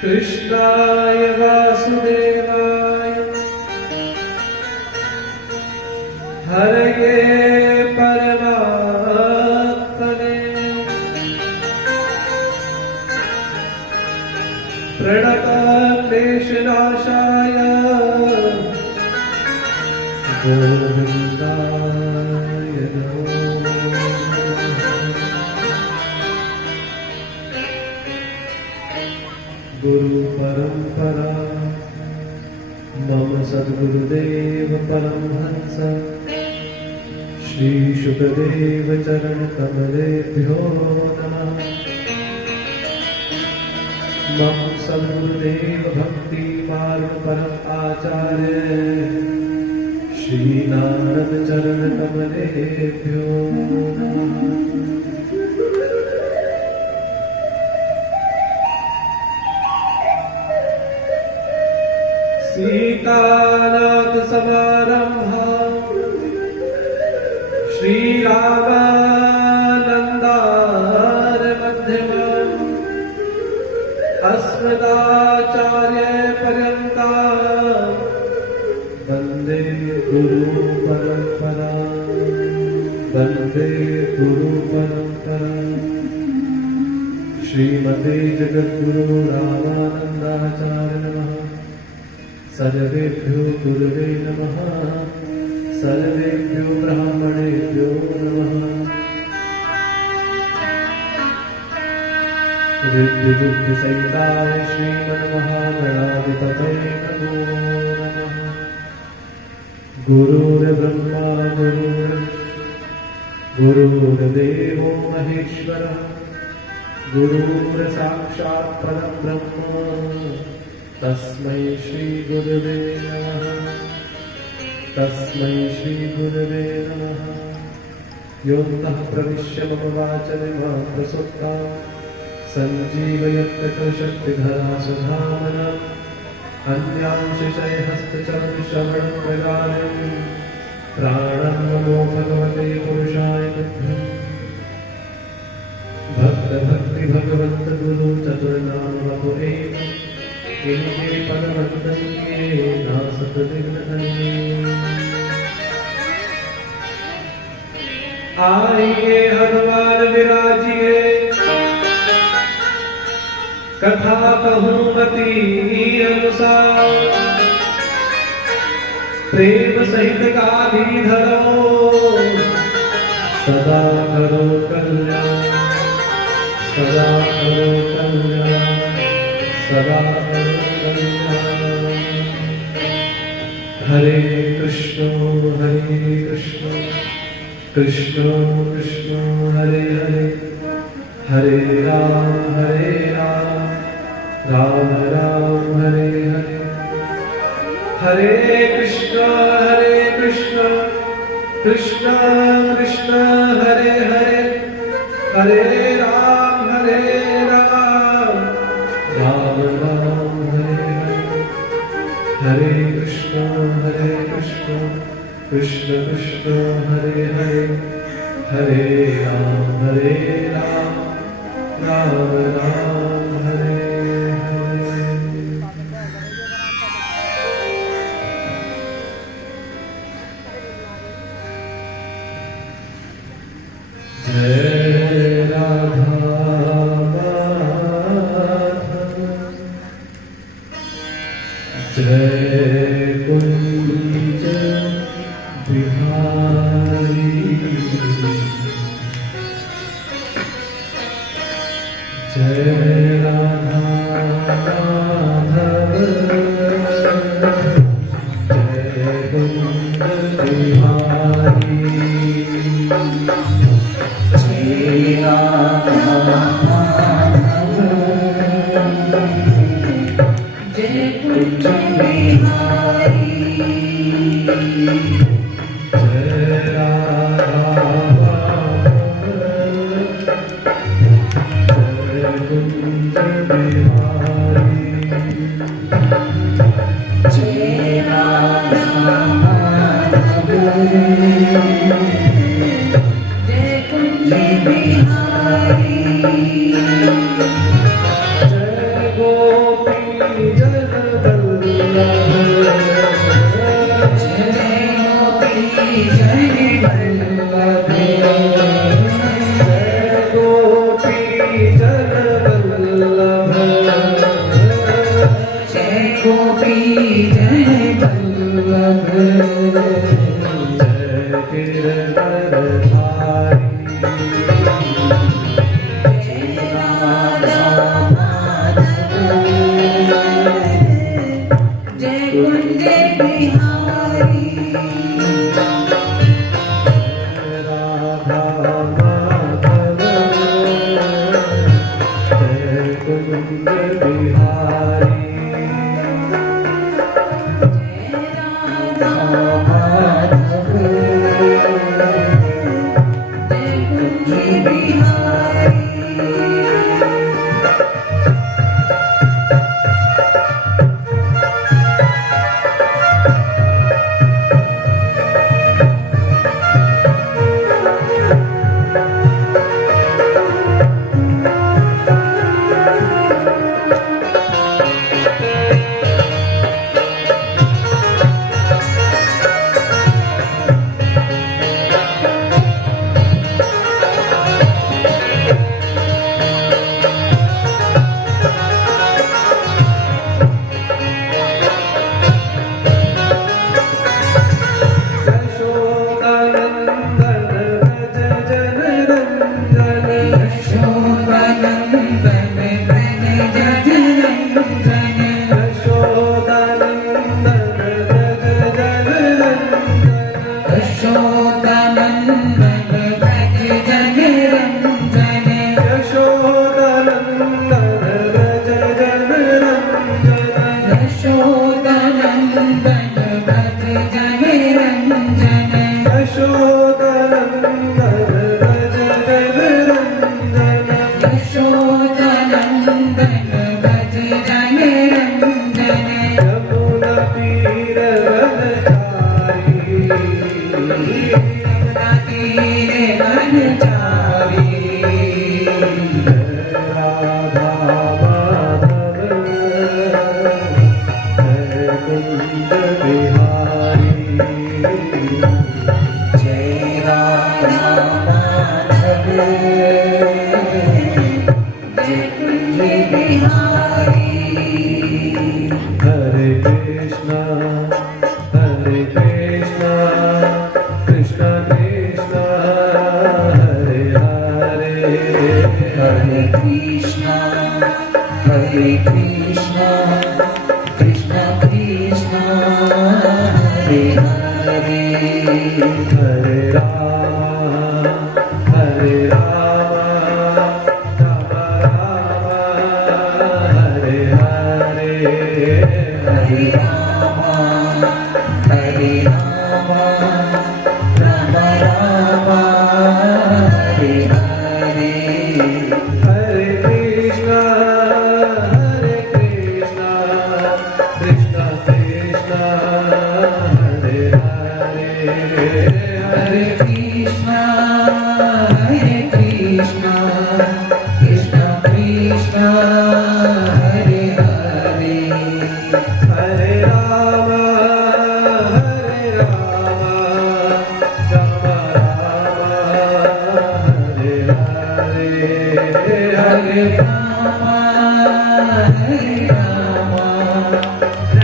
कृष्णाय वासुदेवाय हरये परमात्मने प्रणतक्लेशनाशाय गोविन्दाय नमो गुरु परंपरा मम सद्गुरुदेव परमहंस श्री शुकदेव चरण कमलेभ्यो नमः। मम सद्गुरुदेव भक्ति मार्ग परम आचार्य श्री नारद चरण कमलेभ्यो नमः। सीतानाथ समारंभा श्रीरामानन्दार मध्यमाम् अस्मदाचार्य पर्यन्ताम् वन्दे गुरु परम्परा वन्दे गुरु परम्पराम् श्रीमते जगद्गुरु रामानन्दाचार्य नमः। सर्वेभ्यो गुरवे नमः। सर्वेभ्यो ब्राह्मणेभ्यो नमः। ऋद्धिबुद्धिसहिताय श्रीमन्महागणाधिपतये नमो नमः। गुरुर्ब्रह्मा गुरुर्देवो महेश्वरः गुरुर्साक्षात् परब्रह्म तस्मै श्री गुरुवे नमः। तस्मै श्री गुरुवे नमः। योऽन्तः प्रविश्य मम वाचमिमां प्रसुप्तां सञ्जीवयत्यशक्तिधरा सुधामना अन्यांशय हस्तचरणश्रवणप्रदानं प्राणं नमो भगवते पुरुषाय तुभ्यम्। भक्ति भगवन्त गुरु चतुर्नाम वपुरे इनके पदवन्दन किए नासत विघ्नहरे। आइए हनुमान विराजिए कथा कहूँ मति अनुसार प्रेम सहित गाधी धरो सदा करो कल्याण सदा करो कल्याण सदा करो कल्याण। हरे कृष्ण कृष्ण कृष्ण हरे हरे हरे राम राम राम हरे हरे। हरे कृष्ण कृष्ण कृष्ण हरे हरे हरे राम राम राम हरे हरे। हरे कृष्ण कृष्ण कृष्ण हरे हरे हरे राम राम राम हरे हरे। जय राधा जय कुंज बिहारी जय राधा माधव जय कुंज बिहारी जय राधा माधव जय कुंज बिहारी जय राधा जय कुंज बिहारी जय राधा माधव जय कुंज बिहारी जय गोपी जन वल्लभ जय गोपी जन वल्लभ जय गोपी जन वल्लभ जय गोपी जन वल्लभ जय गिरधरधारी जय राधा माधव जय कुंज बिहारी जय राधा माधव जय कुंज बिहारी जय राधा माधव भज जन रंजन यशोदानंदन भज जन रंजन यशोदानंदन भज जन रंजन यशोदानंदन भज जन रंजन यशोदानंदन भज जन रंजन यमुना तीर वनचारी यमुना तीर वनचारी राधा माधव जय कुंज बिहारी जय राधा माधव जय कुंज बिहारी हरे कृष्णा कृष्ण कृष्ण हरे हरे हरे कृष्णा कृष्ण कृष्ण हरे हरे हरे राम राम राम हरे हरे हरे राम राम राम हरे हरे हरे कृष्णा कृष्ण कृष्ण हरे हरे हरे कृष्णा कृष्ण कृष्ण हरे हरे हरे राम राम हरे हरे हरे राम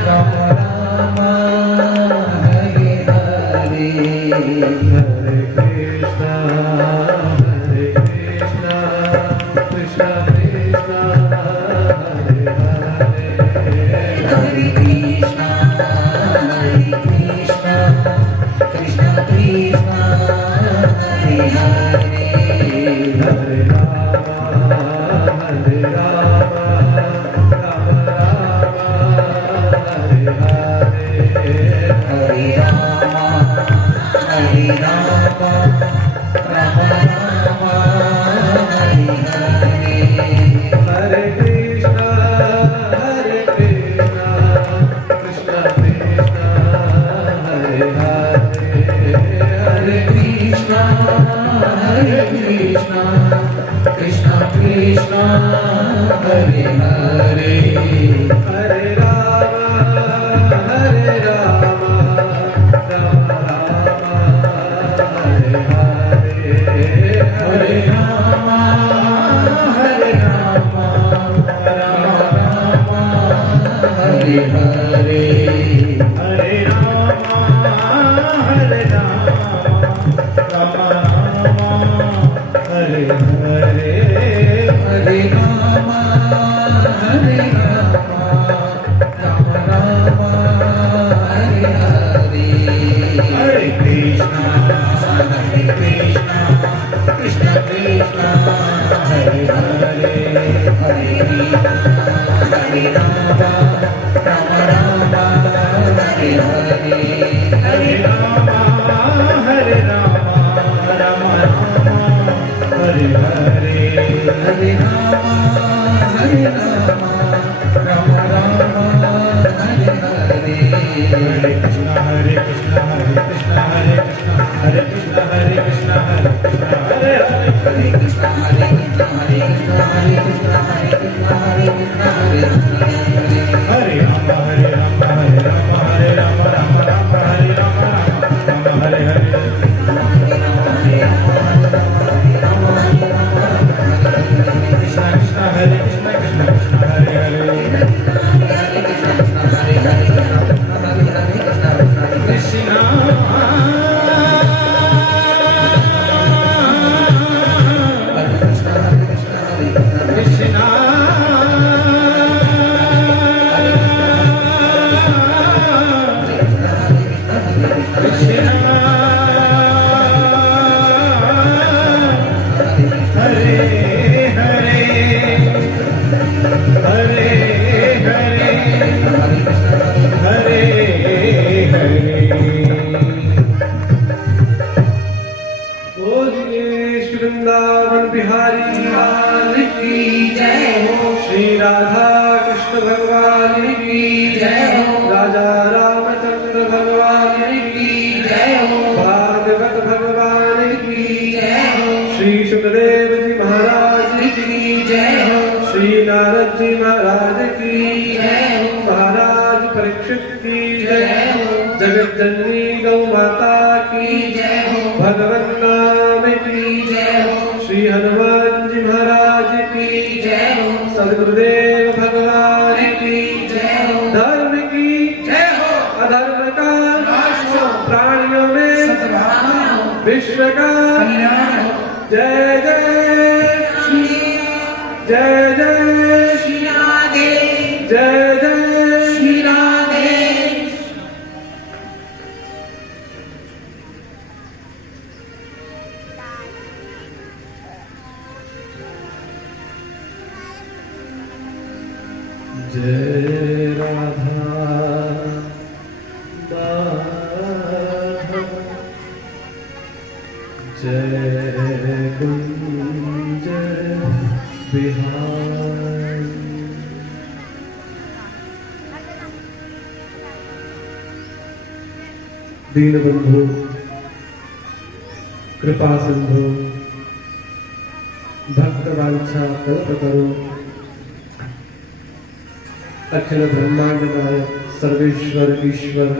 राम हरे हरे हरे कृष्णा कृष्ण कृष्ण हरे हरे हरे कृष्णा कृष्ण कृष्ण हरे हरे हरे राम राम हरे हरे हरे राम राम हरे हरे हरे कृष्णा कृष्ण कृष्ण हरे हरे हरे कृष्णा कृष्ण कृष्ण हरे हरे हरे राम राम हरे हरे हरे राम राम हरे हरे हरे राम हरे हरे हरे राम राम हरे हरे हरे कृष्णा कृष्ण कृष्ण हरे हरे हरे राम राम हरे हरे हरे राम राम हरे हरे बोलिए श्री वृंदावन बिहारी लाल की जय हो। श्री राधा कृष्ण भगवान की जय हो। राजा रामचंद्र भगवान की जय हो। भागवत भगवान की जय हो। श्री सुखदेव जी महाराज की जय हो। श्री नारद जी महाराज की जय हो। महाराज परीक्षित की जय जय हो। जगत जननी गौ माता की जय हो। भगवत नाम की जय हो। श्री हनुमान जी महाराज की जय हो। सदगुरुदेव भगवान की जय हो। धर्म की जय हो। अधर्म का नाश हो। प्राणियों में सद्भावना हो। विश्व का कल्याण हो। जय जय श्री जय जय श्री राधे। जय जय श्री राधे। जय राधा माधव जय कुंज बिहार। दीनबंधु कृपा सिंधु भक्तवांछा कल्पतरु अखिल ब्रह्मांड नायक सर्वेश्वर ईश्वर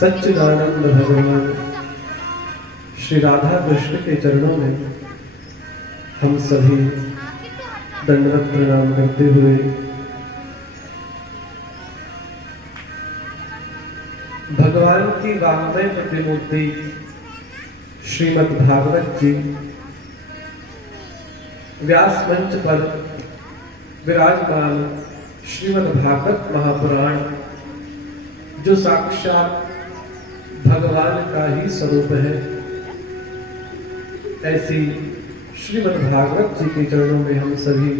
सच्चिदानंद भगवान श्री राधा कृष्ण के चरणों में हम सभी दंडवत प्रणाम करते हुए भगवान की वाङ्मय प्रतिमूर्ति श्रीमद् भागवत जी व्यास मंच पर विराजमान श्रीमद् भागवत महापुराण जो साक्षात भगवान का ही स्वरूप है, ऐसी श्रीमद् भागवत जी के चरणों में हम सभी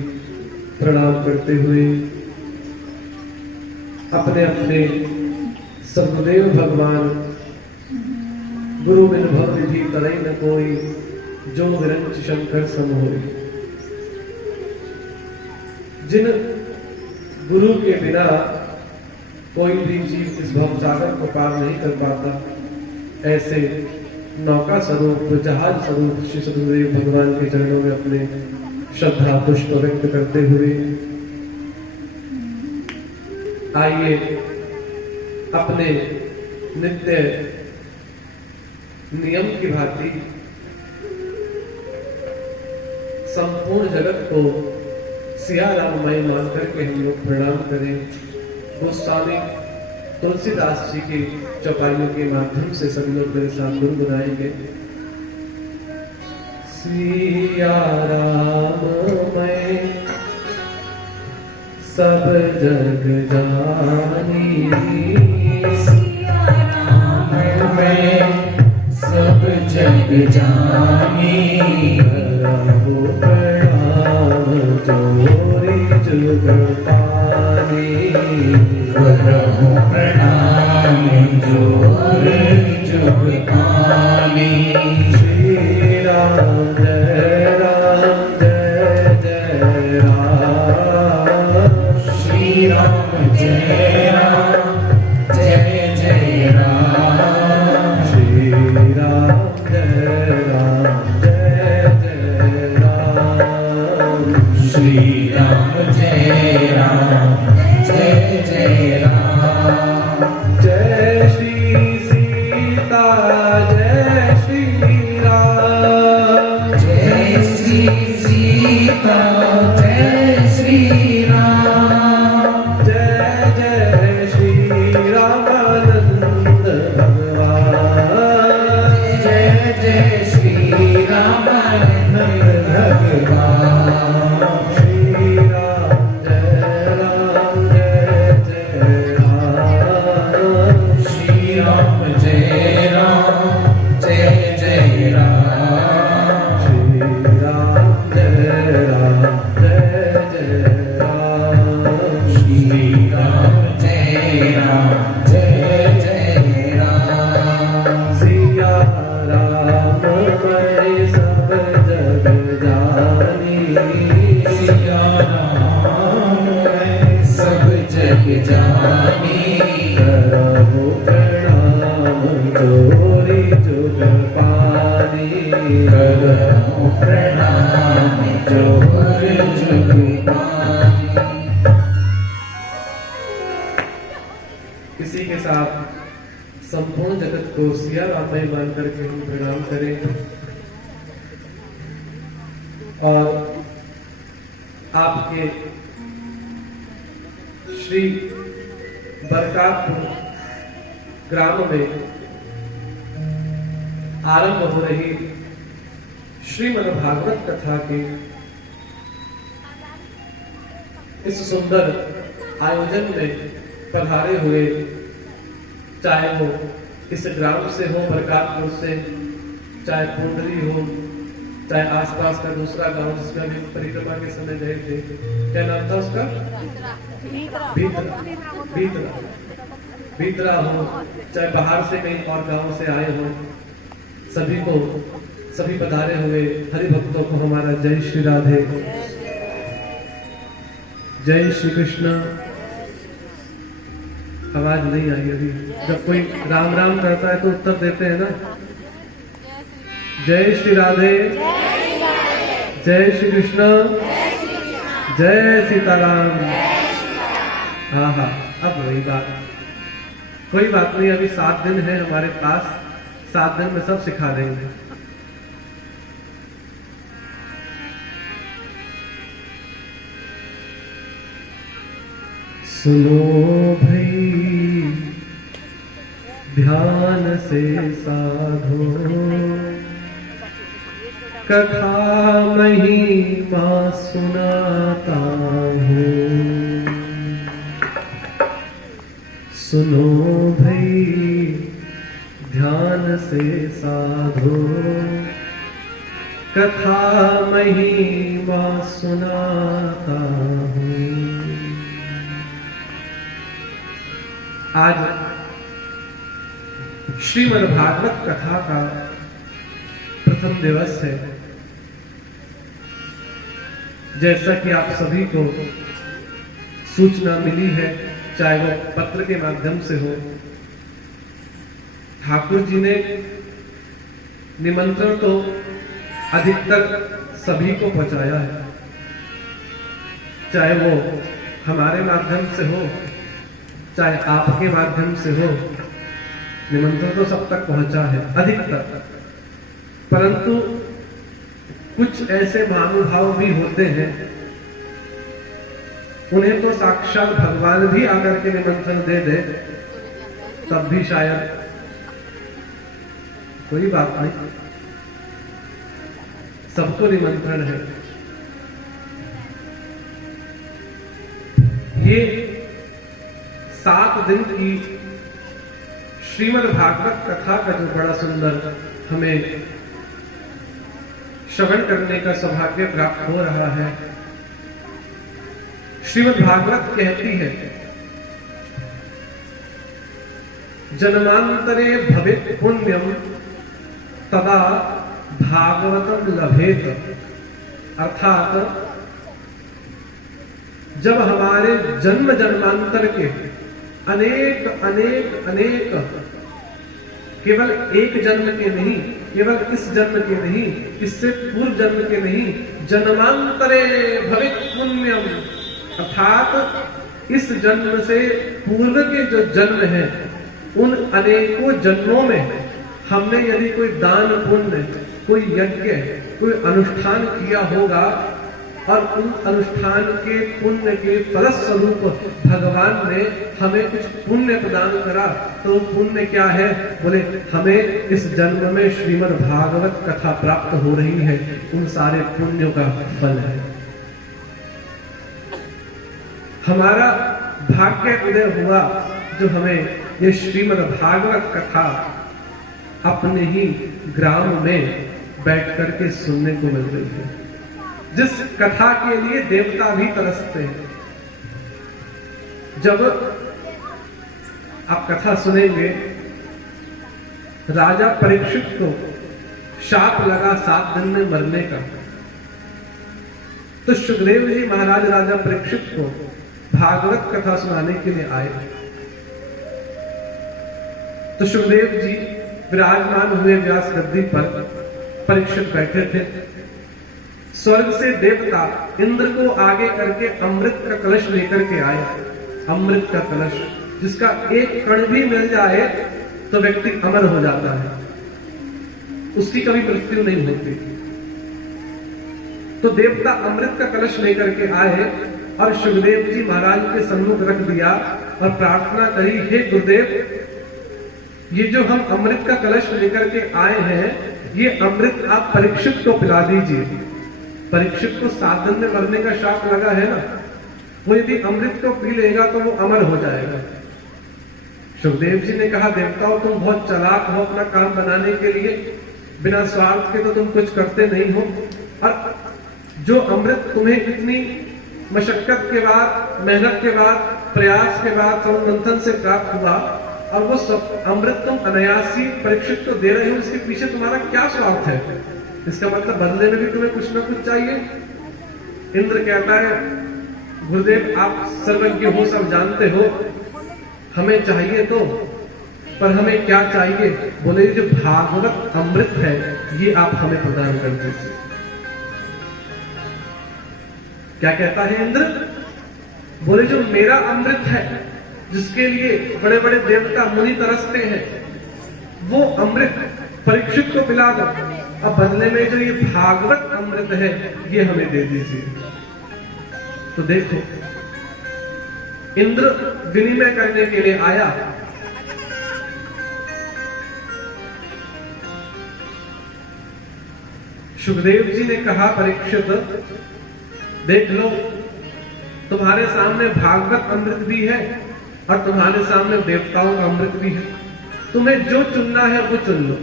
प्रणाम करते हुए अपने अपने सदगुरुदेव भगवान गुरु बिन भव निधि तरई न कोई जो विरंच शंकर सम होई। जिन गुरु के बिना कोई भी जीव इस भवसागर को पार नहीं कर पाता, ऐसे नौका स्वरूप जहाज स्वरूप श्री सदगुरुदेव भगवान के चरणों में अपने श्रद्धा पुष्प व्यक्त करते हुए आइए अपने नित्य नियम की भांति संपूर्ण जगत को सिया राममय मान करके हम लोग प्रणाम करें। गोस्वामी तुलसीदास जी के चौपाइयों के माध्यम से सभी लोग मेरे साथ गुनगुनाएंगे। सिया राममय सब जग जानी, सिया राममय सब जग जानी। करहु प्रणाम जोरी जुग पानी, करहु प्रणाम जोरी जुग पानी। श्री राम जय राम जय जय राम। श्री राम जय राम जय जय राम। श्री राम जय राम जय जय राम। श्री राम जय राम जय जय राम। जय श्री सीता जय श्री राम। जय श्री सीता जय श्री राम। जय जय श्री रामानंद भगवान। जय जय श्री रामानंद भगवान। श्री राम जय राम जय जय राम। श्री राम जय राम जय जय राम। श्री राम जय राम जय जय राम। श्री राम जय राम जय जय राम। सिया राम जानी करहु प्रणाम जोरी जुग पानी करहु प्रणाम जोर जुग पानी। इसी के साथ संपूर्ण जगत को सिया रामय मान करके हम प्रणाम करें और आपके श्री बरकातपुर ग्राम में आरंभ हो रही श्रीमद् भागवत कथा के इस सुंदर आयोजन में पधारे हुए, चाहे वो इस ग्राम से हो, बरकातपुर से, चाहे पुंडरी हो, चाहे आसपास का दूसरा गांव जिसमें भी परिक्रमा के समय गए थे, क्या नाम था उसका? भीतरा हो, चाहे बाहर से कहीं और गांव से आए हो, सभी को, सभी पधारे हुए हरि भक्तों को हमारा जय श्री राधे, जय श्री कृष्ण। आवाज नहीं आई अभी। जब कोई राम राम करता है तो उत्तर देते हैं ना, जय श्री राधे, जय श्री कृष्ण, जय सीताराम। हाँ हाँ, अब वही बात। कोई बात नहीं, अभी 7 दिन है हमारे पास, 7 दिन में सब सिखा देंगे। सुनो भाई ध्यान से साधो, कथा महिमा सुनाता हूँ। सुनो भाई ध्यान से साधो, कथा महिमा सुनाता हूँ। आज श्रीमद् भागवत कथा का प्रथम दिवस है। जैसा कि आप सभी को सूचना मिली है, चाहे वो पत्र के माध्यम से हो, ठाकुर जी ने निमंत्रण तो अधिकतर सभी को पहुंचाया है, चाहे वो हमारे माध्यम से हो, चाहे आपके माध्यम से हो, निमंत्रण तो सब तक पहुंचा है अधिकतर। परंतु कुछ ऐसे महानुभाव भी होते हैं, उन्हें तो साक्षात भगवान भी आकर के निमंत्रण दे दे, तब भी शायद कोई बात नहीं, सबको निमंत्रण है। ये 7 दिन की श्रीमद् भागवत कथा का जो बड़ा सुंदर हमें श्रवण करने का सौभाग्य प्राप्त हो रहा है। श्रीमद् भागवत कहती है, जन्मांतरे भवेत् पुण्यम तदा भागवतम लभेत। अर्थात जब हमारे जन्म जन्मांतर के अनेक अनेक अनेक, केवल एक जन्म के नहीं, केवल इस जन्म के नहीं, इससे पूर्व जन्म के नहीं, जन्मांतरे भवित पुण्यम, अर्थात इस जन्म से पूर्व के जो जन्म हैं, उन अनेकों जन्मों में हमने यदि कोई दान पुण्य, कोई यज्ञ, कोई अनुष्ठान किया होगा और उन अनुष्ठान के पुण्य के फलस्वरूप भगवान ने हमें कुछ पुण्य प्रदान करा, तो पुण्य क्या है? बोले हमें इस जन्म में श्रीमद् भागवत कथा प्राप्त हो रही है, उन सारे पुण्यों का फल है। हमारा भाग्य उदय हुआ जो हमें ये श्रीमद् भागवत कथा अपने ही ग्राम में बैठ करके सुनने को मिल रही है, जिस कथा के लिए देवता भी तरसते हैं। जब आप कथा सुनेंगे, राजा परीक्षित को शाप लगा 7 दिन में मरने का, तो सुखदेव जी महाराज राजा परीक्षित को भागवत कथा सुनाने के लिए आए। तो सुखदेव जी विराजमान हुए व्यास गद्दी पर, परीक्षित बैठे थे। स्वर्ग से देवता इंद्र को आगे करके अमृत का कलश लेकर के आए। अमृत का कलश जिसका एक कण भी मिल जाए तो व्यक्ति अमर हो जाता है, उसकी कभी मृत्यु नहीं होती। तो देवता अमृत का कलश लेकर के आए और सुखदेव जी महाराज के सम्मुख रख दिया और प्रार्थना करी, हे गुरुदेव, ये जो हम अमृत का कलश लेकर के आए हैं, ये अमृत आप परीक्षित को पिला दीजिए। परीक्षित को 7 दिन में मरने का शाप लगा है ना, वो यदि अमृत को पी लेगा तो वो अमर हो जाएगा। सुखदेव जी ने कहा, देवताओं तुम बहुत चालाक हो, अपना काम बनाने के लिए बिना स्वार्थ के तो तुम कुछ करते नहीं हो, और जो अमृत तुम्हें इतनी मशक्कत के बाद, मेहनत के बाद, प्रयास के बाद, मंथन से प्राप्त हुआ, और वो सब अमृत तुम अनायासी परीक्षित को दे रहे हो, इसके पीछे तुम्हारा क्या स्वार्थ है? इसका मतलब बदले में भी तुम्हें कुछ ना कुछ चाहिए। इंद्र कहता है, गुरुदेव आप सर्वज्ञ हो, सब जानते हो, हमें चाहिए तो, पर हमें क्या चाहिए? बोले जो भागवत अमृत है ये आप हमें प्रदान कर दीजिए। क्या कहता है इंद्र? बोले जो मेरा अमृत है, जिसके लिए बड़े बड़े देवता मुनि तरसते हैं, वो अमृत परीक्षित को पिला दो, अब बदले में जो ये भागवत अमृत है ये हमें दे दीजिए। तो देखो, इंद्र विनिमय करने के लिए आया। सुखदेव जी ने कहा, परीक्षित देख लो, तुम्हारे सामने भागवत अमृत भी है और तुम्हारे सामने देवताओं का अमृत भी है, तुम्हें जो चुनना है वो चुन लो।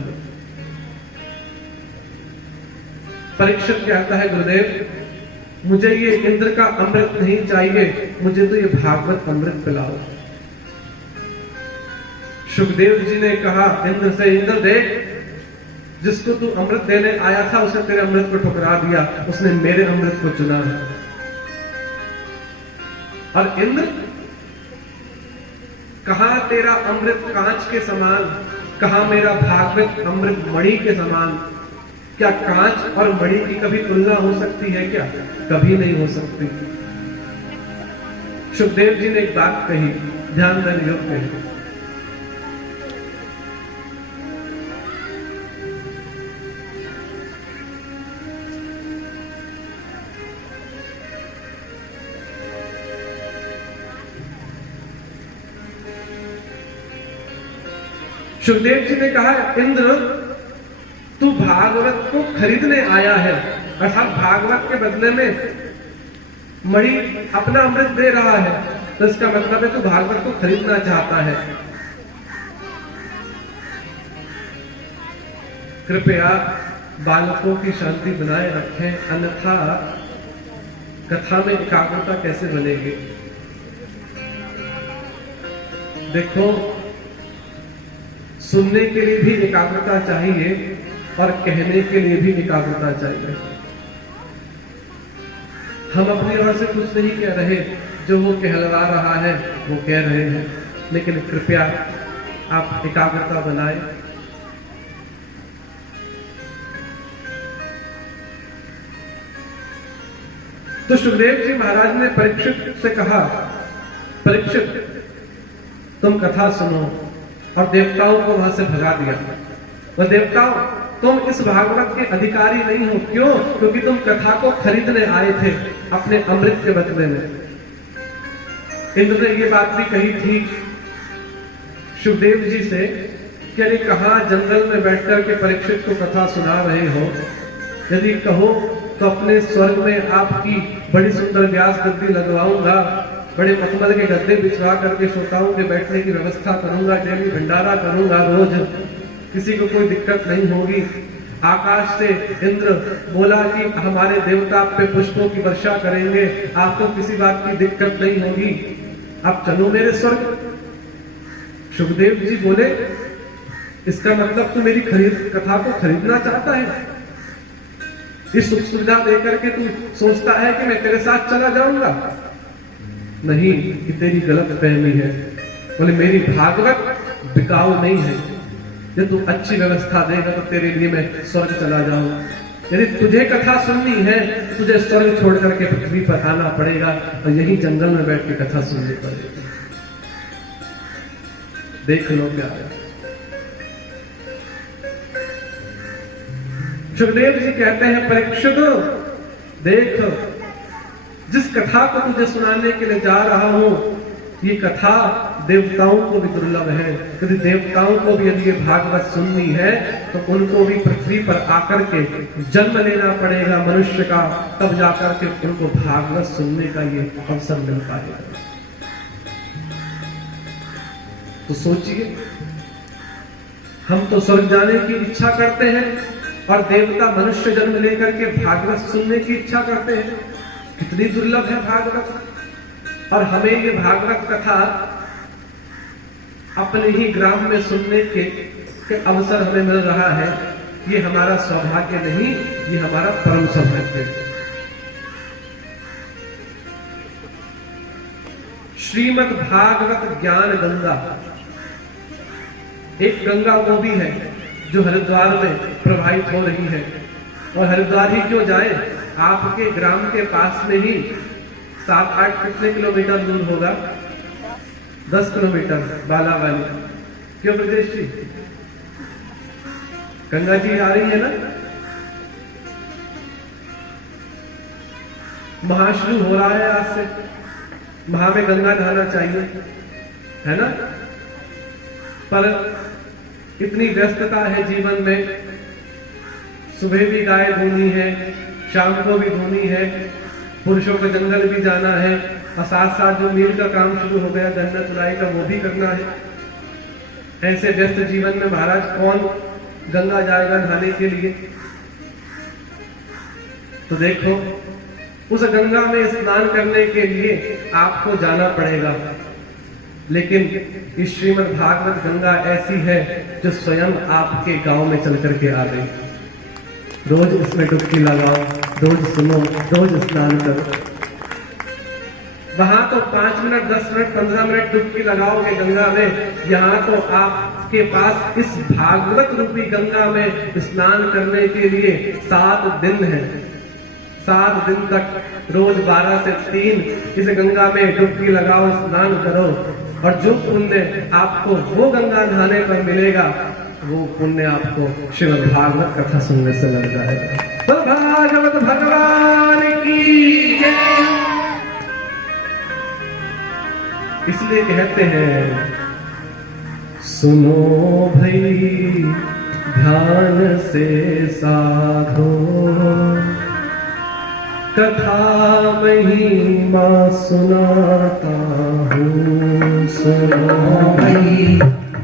परीक्षित कहता है, गुरुदेव मुझे ये इंद्र का अमृत नहीं चाहिए, मुझे तो ये भागवत अमृत पिलाओ। सुखदेव जी ने कहा इंद्र से, इंद्र देख, जिसको तू अमृत देने आया था उसने तेरे अमृत को ठुकरा दिया, उसने मेरे अमृत को चुना है। और इंद्र, कहां तेरा अमृत कांच के समान, कहां मेरा भागवत अमृत मणि के समान? क्या कांच और मणि की कभी तुलना हो सकती है क्या? कभी नहीं हो सकती। सुखदेव जी ने एक बात कही, ध्यान देने योग्य है। सुखदेव जी ने कहा, इंद्र तू भागवत को खरीदने आया है, अर्थात भागवत के बदले में मणि अपना अमृत दे रहा है, तो इसका मतलब है तू भागवत को खरीदना चाहता है। कृपया बालकों की शांति बनाए रखें, अन्यथा कथा में एकाग्रता कैसे बनेगी? देखो, सुनने के लिए भी एकाग्रता चाहिए और कहने के लिए भी एकाग्रता चाहिए। हम अपनी ओर से कुछ नहीं कह रहे, जो वो कहलवा रहा है वो कह रहे हैं, लेकिन कृपया आप एकाग्रता बनाएं। तो सुखदेव जी महाराज ने परीक्षित से कहा, परीक्षित तुम कथा सुनो, और देवताओं को वहां से भगा दिया। वह देवताओं, तुम इस भागवत के अधिकारी नहीं हो। क्यों? क्योंकि तुम कथा को खरीदने आए थे अपने अमृत के बदले में। इंद्र ने ये बात भी कही थी सुखदेव जी से कि अरे कहां जंगल में बैठकर के परीक्षित को कथा सुना रहे हो, यदि कहो तो अपने स्वर्ग में आपकी बड़ी सुंदर व्यास गद्दी लगवाऊंगा, बड़े मखमल के गद्दे बिछवा करके श्रोताओं के बैठने की व्यवस्था करूंगा, डेली भंडारा करूंगा, रोज किसी को कोई दिक्कत नहीं होगी। आकाश से इंद्र बोला कि हमारे देवता आप पे पुष्पों की वर्षा करेंगे, आपको किसी बात की दिक्कत नहीं होगी, आप चलो मेरे स्वर्ग। सुखदेव जी बोले, इसका मतलब तू मेरी कथा को खरीदना चाहता है? इस सुख सुविधा देकर के तू सोचता है कि मैं तेरे साथ चला जाऊंगा? नहीं, ये तेरी गलत फहमी है। बोले मेरी भागवत बिकाऊ नहीं है, जब तू अच्छी व्यवस्था देगा तो तेरे लिए मैं स्वर्ग चला जाऊंगा। यदि तुझे कथा सुननी है, तुझे स्वर्ग छोड़ करके पृथ्वी पर आना पड़ेगा और यही जंगल में बैठ के कथा सुननी पड़ेगी। देख लो क्या है। सुखदेव जी कहते हैं परीक्षित देख, जिस कथा को तुझे सुनाने के लिए जा रहा हूं, ये कथा देवताओं को भी दुर्लभ है। यदि देवताओं को भी यदि ये भागवत सुननी है तो उनको भी पृथ्वी पर आकर के जन्म लेना पड़ेगा मनुष्य का, तब जाकर के उनको भागवत सुनने का ये अवसर मिल पाएगा। तो सोचिए, हम तो स्वर्ग जाने की इच्छा करते हैं और देवता मनुष्य जन्म लेकर के भागवत सुनने की इच्छा करते हैं। कितनी दुर्लभ है भागवत। और हमें ये भागवत कथा अपने ही ग्राम में सुनने के अवसर हमें मिल रहा है। ये हमारा सौभाग्य नहीं, ये हमारा परम सौभाग्य है। श्रीमद् भागवत ज्ञान गंगा, एक गंगा वो भी है जो हरिद्वार में प्रवाहित हो रही है। और हरिद्वार ही क्यों जाए, आपके ग्राम के पास में ही 7-8 कितने किलोमीटर दूर होगा, 10 किलोमीटर बालावाली। क्यों ब्रजेश जी, गंगा जी आ रही है ना, महा शुरू हो रहा है आज से। महा में गंगा नहाना चाहिए, है ना। पर इतनी व्यस्तता है जीवन में, सुबह भी गाय धोनी है, शाम को भी धोनी है, पुरुषों को जंगल भी जाना है, और साथ साथ जो मील का काम शुरू हो गया गन्ना तुलाई का, वो भी करना है। ऐसे व्यस्त जीवन में महाराज कौन गंगा जाएगा नहाने के लिए। तो देखो, उस गंगा में स्नान करने के लिए आपको जाना पड़ेगा। लेकिन इस श्रीमद् भागवत गंगा ऐसी है जो स्वयं आपके गांव में चल करके आ गई। रोज इसमें डुबकी लगाओ, रोज सुनो, रोज स्नान करो। वहां तो 5 मिनट, 10 मिनट, 15 मिनट डुबकी लगाओगे गंगा में, यहाँ तो आपके पास इस भागवत रूपी गंगा में स्नान करने के लिए 7 दिन है। 7 दिन तक रोज 12 से 3 इस गंगा में डुबकी लगाओ, स्नान करो, और जो पुण्य आपको वो गंगा नहाने पर मिलेगा, वो पुण्य आपको श्रीमद् भागवत कथा सुनने से लग जाएगा। तो भागवत भगवान की जय। इसलिए कहते हैं, सुनो भई ध्यान से साधो, कथा महिमा सुनाता हूँ। सुनो भई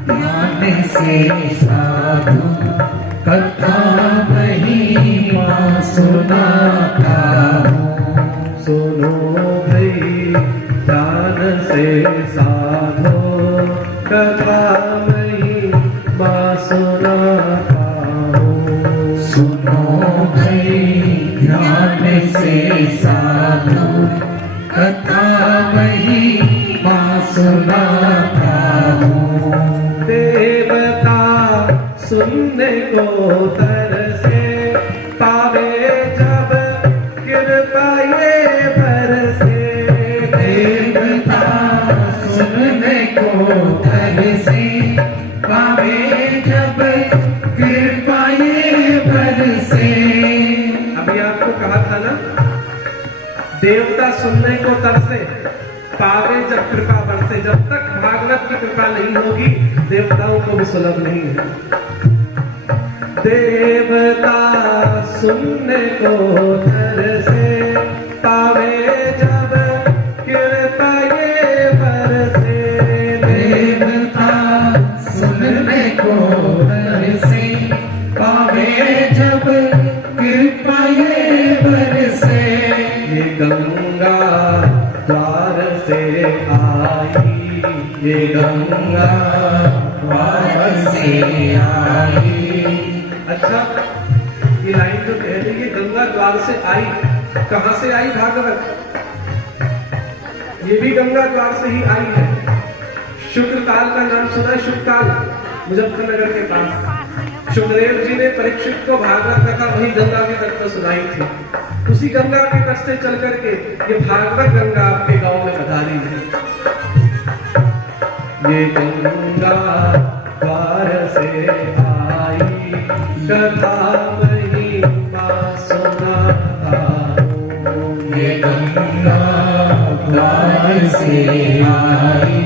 ध्यान से साधु, कथा महिमा सुनाता हूँ। सुनो भई ध्यान से साधो, कथा महिमा सुनाता हूँ। सुनो भई ध्यान से साधु, कथा महिमा सुनाता हूँ। देवता सुनने को तरसे, पावे जब कृपा ये बरसे। देवता सुनने को तरसे, पावे जब कृपा ये बरसे। अभी आपको कहा था ना, देवता सुनने को तरसे, पावे जब कृपा बरसे। जब तक भागवत की कृपा नहीं होगी, देवताओं को भी सुलभ नहीं है। देवता सुनने को तरसे, पावे जब कृपा ये बरसे। देवता सुनने को तरसे, पावे जब कृपा ये बरसे। ये गंगा द्वार से आई, ये गंगा द्वार से आई। अच्छा, ये लाइन जो कह रही है गंगा द्वार से आई, कहां से आई भागवत? ये भी गंगा द्वार से ही आई है। शुक्र ताल का नाम सुना है? शुक्र ताल मुजफ्फरनगर के पास सुखदेव जी ने परीक्षित को भागवत कथा वही गंगा के तट पर सुनाई थी। उसी गंगा के तट से चल करके ये भागवत गंगा आपके गांव में पधारी है। ये गंगा द्वार से आई कथा महिमा सुनाता हूँ। ये गंगा द्वार से आई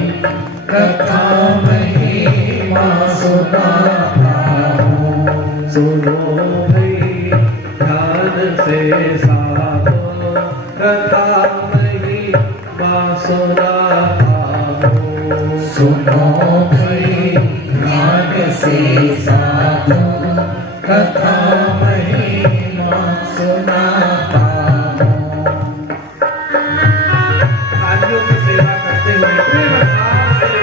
कथा महिमा सुनाता हूँ। सुनो भाई ध्यान से साधो कथा महिमा सुनाता हूँ। सुनो भाई ध्यान से साधो कथा महिमा सुनाता हूँ। तालियों की सेवा करते हुए प्रेम भाव से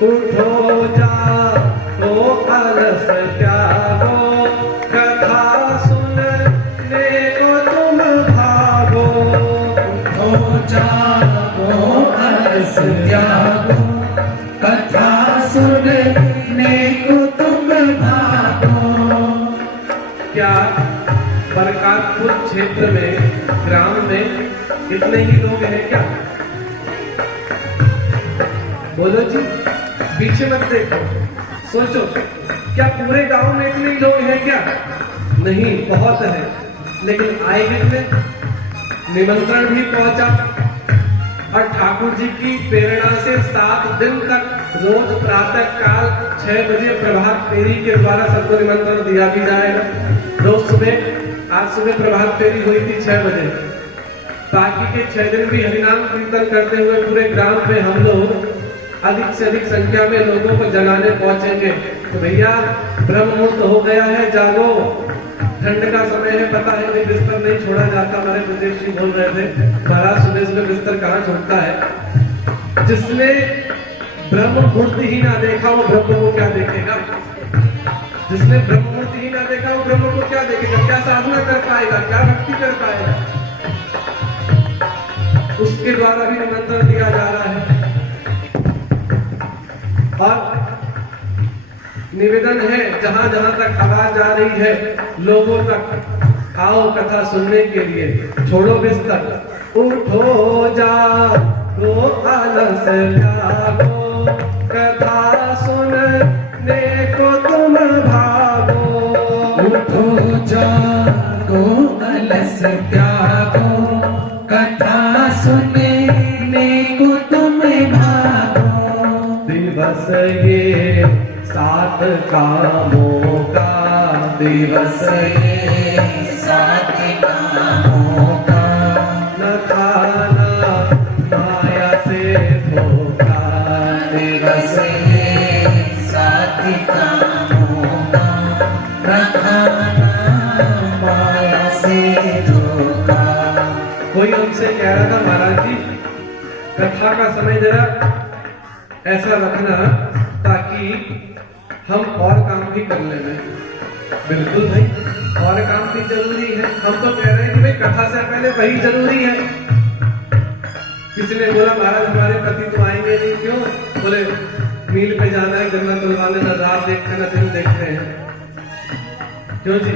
उठो जाओ अलस त्यागो कथा सुनने को तुम भागो। उठो जागो अलस त्यागो कथा सुनने को तुम भागो। क्या बरकातपुर क्षेत्र में ग्राम में इतने ही लोग हैं क्या? बोलो जी, पीछे मत देखो, सोचो क्या पूरे गांव में इतने ही लोग हैं क्या? नहीं, बहुत है। लेकिन आए कितने? निमंत्रण भी पहुंचा और ठाकुर जी की प्रेरणा से 7 दिन तक रोज प्रातः काल 6 बजे प्रभात फेरी के द्वारा सबको निमंत्रण दिया भी जाएगा। रोज सुबह, आज सुबह प्रभात फेरी हुई थी 6 बजे। बाकी के 6 दिन भी हरिनाम कीर्तन करते हुए पूरे ग्राम में हम लोग अधिक से अधिक संख्या में लोगों को जगाने पहुंचेंगे। तो भैया ब्रह्म मुहूर्त हो गया है, जागो, ठंड का समय है, पता है कि बिस्तर नहीं छोड़ा जाता। हमारे प्रदेश जी बोल रहे थे महाराज सुबह सुबह बिस्तर कहाँ छोड़ता है। जिसने ब्रह्म मुहूर्त ही ना देखा वो ब्रह्म को क्या देखेगा? जिसने ब्रह्म मुहूर्त ही ना देखा वो ब्रह्म को क्या देखेगा? क्या साधना कर पाएगा? क्या भक्ति कर पाएगा? उसके द्वारा भी निमंत्रण दिया जा रहा है। और निवेदन है जहां जहां तक आवाज आ रही है लोगों तक, आओ कथा सुनने के लिए, छोड़ो बिस्तर, उठो जागो अलस त्यागो कथा सुनने को तुम भागो। उठो जागो अलस त्यागो कथा सुनने को तुम भागो। दिवस ये 7 कामों का, दिवस ये 7 कामों का, न खाना माया से धोखा। दिवस ये 7 कामों का, न खाना माया से धोखा। कोई हमसे कह रहा था महाराज जी कथा का समय जरा ऐसा रखना ताकि हम और काम भी कर लें। बिल्कुल भाई, और काम भी जरूरी है। हम तो कह रहे हैं कि भाई कथा से पहले वही जरूरी है। किसी ने बोला महाराज हमारे पति तो आएंगे नहीं, क्यों? बोले मील पे जाना है, गन्ना तुलवाने, नजारा देखते ना दिन देखते हैं। क्यों जी,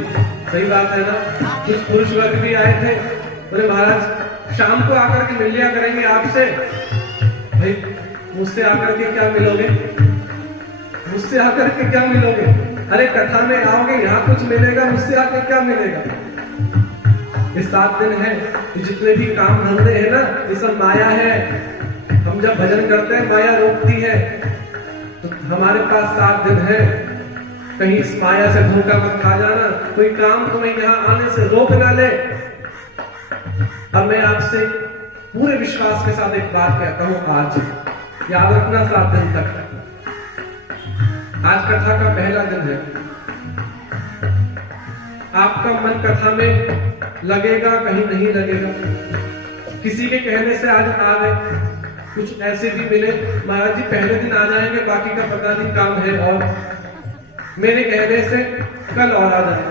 सही बात है ना। कुछ पुरुष वर्ग भी आए थे, बोले महाराज शाम को आकर के मिल लिया करेंगे आपसे। भाई मुझसे आकर के क्या मिलोगे? मुझसे आकर के क्या मिलोगे? अरे कथा में आओगे, यहाँ कुछ मिलेगा, मुझसे आकर क्या मिलेगा? ये 7 दिन है, जितने भी काम धंधे हैं ना, ये सब माया है। हम जब भजन करते हैं माया रोकती है, तो हमारे पास 7 दिन है, कहीं इस माया से धोखा मत खा जाना, कोई काम तुम्हें यहाँ आने से रोक ना ले। अब मैं आपसे पूरे विश्वास के साथ एक बात कहता हूं, आज याद रखना 7 दिन तक। आज कथा का पहला दिन है। आपका मन कथा में लगेगा, कहीं नहीं लगेगा। किसी के कहने से आज आ गए, कुछ ऐसे भी मिले महाराज जी पहले दिन आ जाएंगे, बाकी का पता नहीं काम है, और मेरे कहने से कल और आ जाए।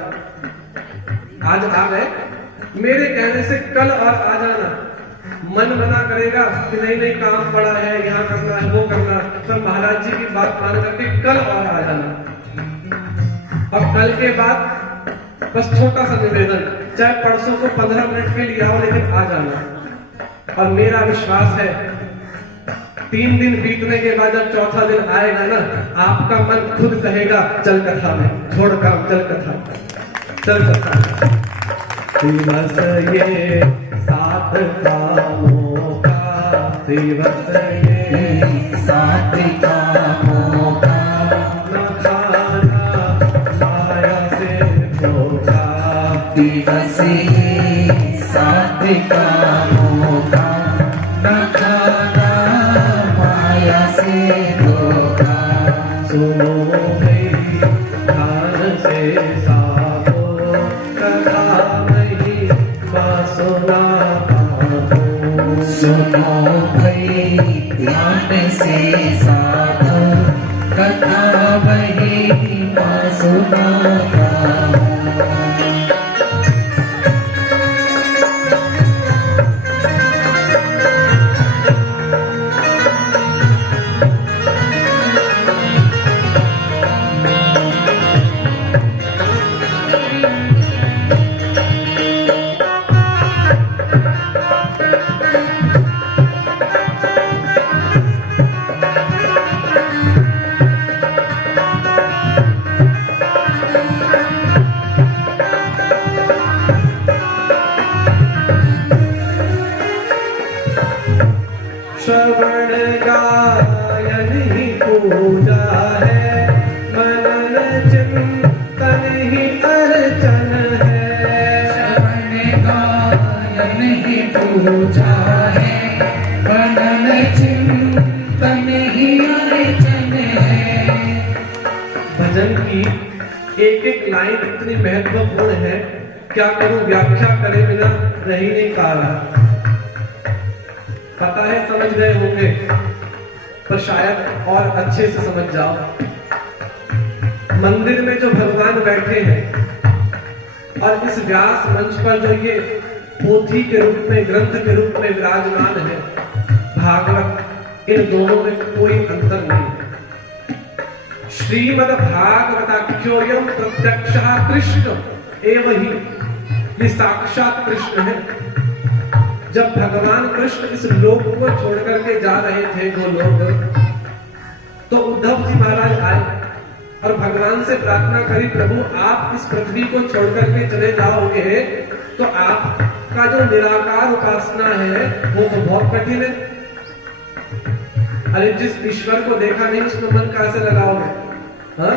आज आ गए, मेरे कहने से कल और आ जाना। मन मना करेगा कि नहीं नहीं काम पड़ा है, यहाँ करना है, वो करना, सब महाराज जी की बात मान करके कल और आ जाना। अब कल के बाद बस छोटा सा निवेदन, चाहे परसों को 15 मिनट के लिए आओ, लेकिन आ जाना। और मेरा विश्वास है 3 दिन बीतने के बाद जब चौथा दिन आएगा ना, आपका मन खुद कहेगा चल कथा में, छोड़ काम, चल कथा, चल कथा। दिवस ये 7 कामों का, दिवस ये 7 कामों का, न खाना माया से धोखा। दिवस ये 7 कामों का, न खाना माया से धोखा। सुनो मेरी ध्यान से साधो, कथा नहीं माँ सुनाता हूँ। सुनो भाई ध्यान से साधो, कथा वही माँ सुनाता हूँ। श्रवण गायन ही पूजा है, मनन चिंतन ही अर्चन है। श्रवण गायन ही पूजा है, मनन चिंतन ही अर्चन है। भजन की एक एक लाइन इतनी महत्वपूर्ण है, क्या करूं व्याख्या करे बिना रह ही नहीं पा रहा। पता है समझ गए होंगे, पर शायद और अच्छे से समझ जाओ। मंदिर में जो भगवान बैठे हैं और इस व्यास मंच पर जो ये पोथी के रूप में, ग्रंथ के रूप में विराजमान है भागवत, इन दोनों में कोई अंतर नहीं। श्रीमद् भागवताख्योयम प्रत्यक्षः कृष्ण एव ही, ये साक्षात कृष्ण है। जब भगवान कृष्ण इस लोक को छोड़ करके जा रहे थे गोलोक, तो उद्धव जी महाराज आए और भगवान से प्रार्थना करी, प्रभु आप इस पृथ्वी को छोड़ करके चले जाओगे तो आपका जो निराकार उपासना है वो तो बहुत कठिन है। अरे जिस ईश्वर को देखा नहीं उसमें मन कैसे लगाओगे? हाँ,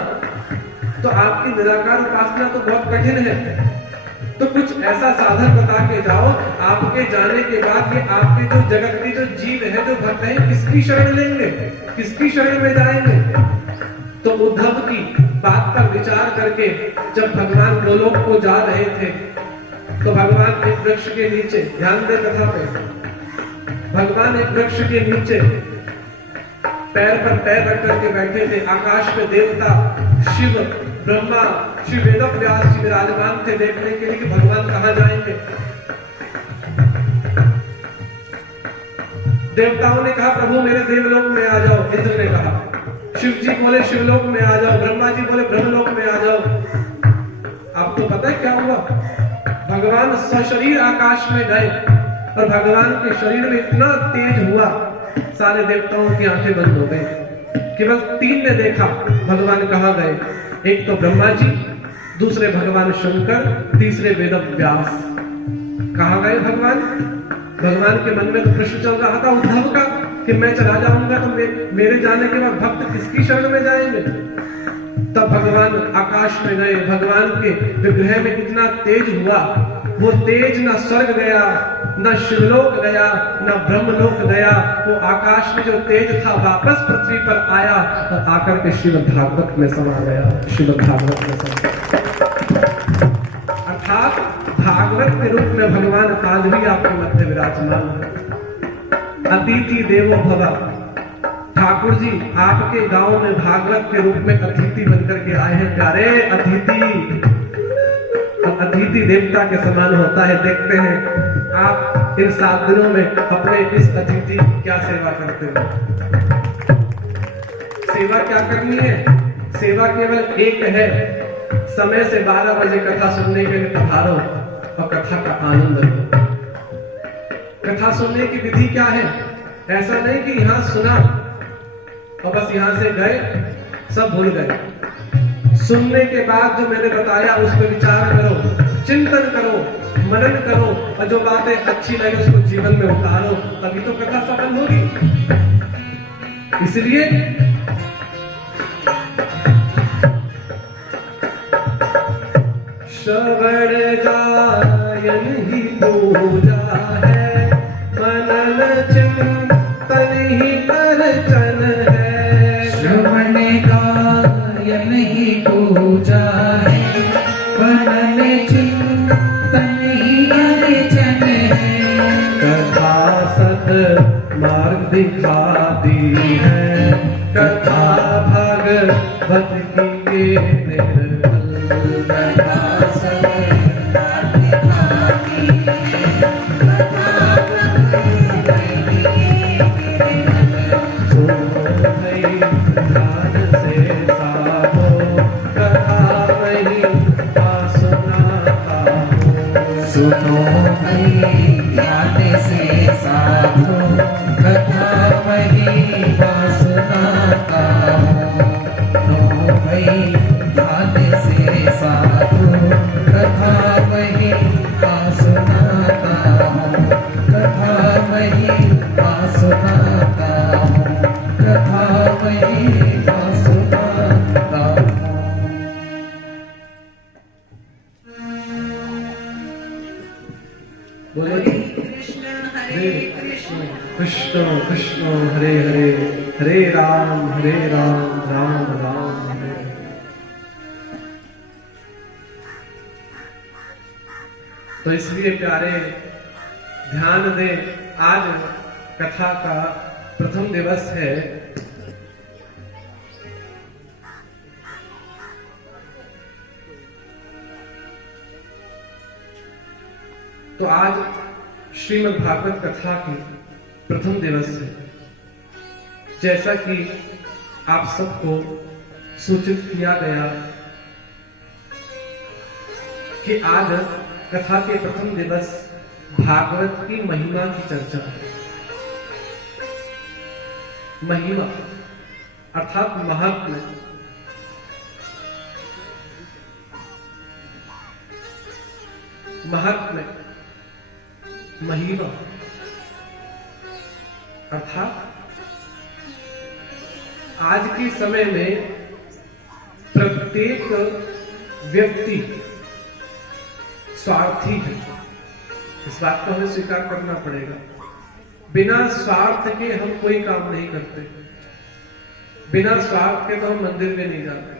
तो आपकी निराकार उपासना तो बहुत कठिन है। तो कुछ ऐसा साधन बता के जाओ, आपके जाने के बाद ये आपके जो जगत के जो जीव है, जो भक्त हैं, किसकी शरण लेंगे, किसकी शरण में जाएंगे? तो उद्धव की बात पर विचार करके जब भगवान गोलोक को जा रहे थे, तो भगवान एक वृक्ष के नीचे, ध्यान दे कथा पे, भगवान एक वृक्ष के नीचे पैर पर पैर रख करके बैठे थे। आकाश में देवता शिव, ब्रह्मा, श्री वेदव्यास जी विराजमान थे देखने के लिए कि भगवान कहां जाएंगे। देवताओं ने कहा प्रभु मेरे देवलोक में आ जाओ, इंद्र ने कहा। शिव जी बोले शिवलोक में आ जाओ, ब्रह्मा जी बोले ब्रह्मलोक में आ जाओ। आपको पता है क्या हुआ? भगवान सशरीर आकाश में गए और भगवान के शरीर में इतना तेज हुआ, सारे देवताओं की आंखें बंद हो गई। केवल 3 ने देखा भगवान कहां गए। एक तो ब्रह्मा जी, दूसरे भगवान शंकर, तीसरे वेदव्यास। कहां गए भगवान? भगवान के मन में तो प्रश्न चल रहा था उद्धव का, कि मैं चला जाऊंगा तो मेरे जाने के बाद भक्त किसकी शरण में जाएंगे। तब भगवान आकाश में गए। भगवान के विग्रह में इतना तेज हुआ, वो तेज न स्वर्ग गया, न शिवलोक गया, न ब्रह्मलोक गया। वो आकाश में जो तेज था वापस पृथ्वी पर आया और आकर के श्रीमद् भागवत में समा गया। श्रीमद् भागवत में समा, अर्थात भागवत के रूप में भगवान आज भी आपके मध्य विराजमान है। अतिथि देवो भव। ठाकुर जी आपके गांव में भागवत के रूप में अतिथि बनकर के आए हैं। प्यारे अतिथि, अतिथि देवता के समान होता है। देखते हैं आप इन 7 दिनों में अपने इस अतिथि की क्या सेवा करते हो। सेवा क्या करनी है? सेवा केवल एक है, समय से 12 बजे कथा सुनने के लिए पधारो और कथा का आनंद लो। कथा सुनने की विधि क्या है? ऐसा नहीं कि यहां सुना और बस यहां से गए, सब भूल गए। सुनने के बाद जो मैंने बताया उस पर विचार करो, चिंतन करो, मनन करो और जो बातें अच्छी लगे उसको जीवन में उतारो, तभी तो कथा सफल होगी। इसलिए श्रवण गायन ही पूजा है, मनन चिंतन ही अर्चन है। श्रवण गायन ही पूजा है, मनन चिंतन ही अर्चन है। कथा सत मार्ग दिखाती है, कथा भागवत की ये निर्मल। कथा सब मार्ग दिखाती है, कथा भगवत की निर्मल। सुनो भई ध्यान से साधो, कथा वही सुनाता हूँ। सुनो भई ध्यान से साधो, कथा वही सुनाता हूँ। सुनो भई ध्यान से साधो, कथा वही सुनाता हूँ। कथा वही सुनाता हूँ, कथा वही सुनाता हूँ। बोलो हरे कृष्ण हरे कृष्ण कृष्ण कृष्ण हरे हरे, हरे राम राम राम हरे। तो इसलिए प्यारे ध्यान दें, आज कथा का प्रथम दिवस है। तो आज श्रीमद् भागवत कथा की प्रथम दिवस है। जैसा कि आप सबको सूचित किया गया कि आज कथा के प्रथम दिवस भागवत की महिमा की चर्चा है। महिमा अर्थात महात्म्य। महात्म्य, महिमा अर्थात आज के समय में प्रत्येक व्यक्ति स्वार्थी है। इस बात को हमें स्वीकार करना पड़ेगा। बिना स्वार्थ के हम कोई काम नहीं करते। बिना स्वार्थ के तो हम मंदिर में नहीं जाते।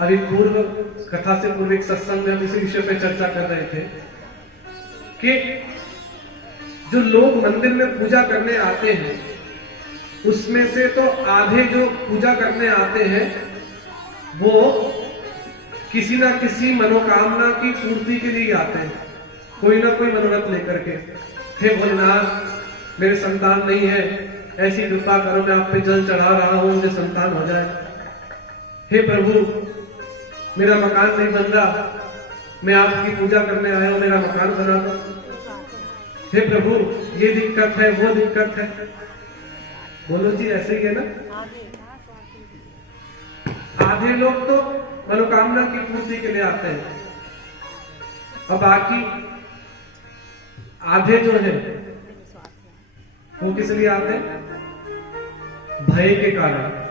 अभी पूर्व कथा से पूर्व एक सत्संग में हम इसी विषय पर चर्चा कर रहे थे कि जो लोग मंदिर में पूजा करने आते हैं उसमें से तो आधे जो पूजा करने आते हैं वो किसी ना किसी मनोकामना की पूर्ति के लिए आते हैं। कोई ना कोई मनोरथ लेकर के, हे भोलेनाथ मेरे संतान नहीं है, ऐसी कृपा करो, मैं आप पे जल चढ़ा रहा हूं, मुझे संतान हो जाए। हे प्रभु मेरा मकान नहीं बन रहा, मैं आपकी पूजा करने आया हूं, मेरा मकान बना दो। हे प्रभु ये दिक्कत है, वो दिक्कत है। बोलो जी, ऐसे ही है ना। आधे लोग तो मनोकामना की पूर्ति के लिए आते हैं और बाकी आधे जो है वो किस लिए आते हैं? भय के कारण।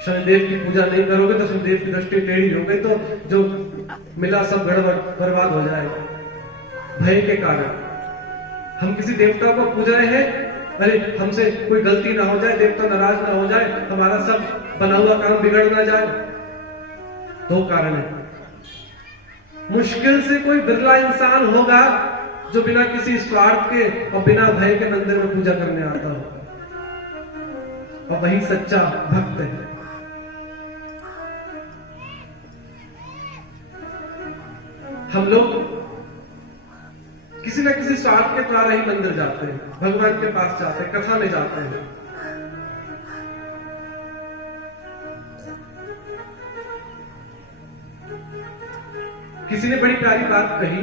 शनिदेव की पूजा नहीं करोगे तो शनिदेव की दृष्टि टेढ़ी हो गई तो जो मिला सब गड़बड़ बर्बाद हो जाएगा। भय के कारण हम किसी देवता को पूज रहे हैं, अरे हमसे कोई गलती ना हो जाए, देवता नाराज ना हो जाए, हमारा सब बना हुआ काम बिगड़ ना जाए। दो कारण है। मुश्किल से कोई बिरला इंसान होगा जो बिना किसी स्वार्थ के और बिना भय के मंदिर में पूजा करने आता होगा, और वही सच्चा भक्त है। हम लोग किसी न किसी स्वार्थ के द्वारा ही मंदिर जाते हैं, भगवान के पास जाते हैं, कथा में जाते हैं। किसी ने बड़ी प्यारी बात कही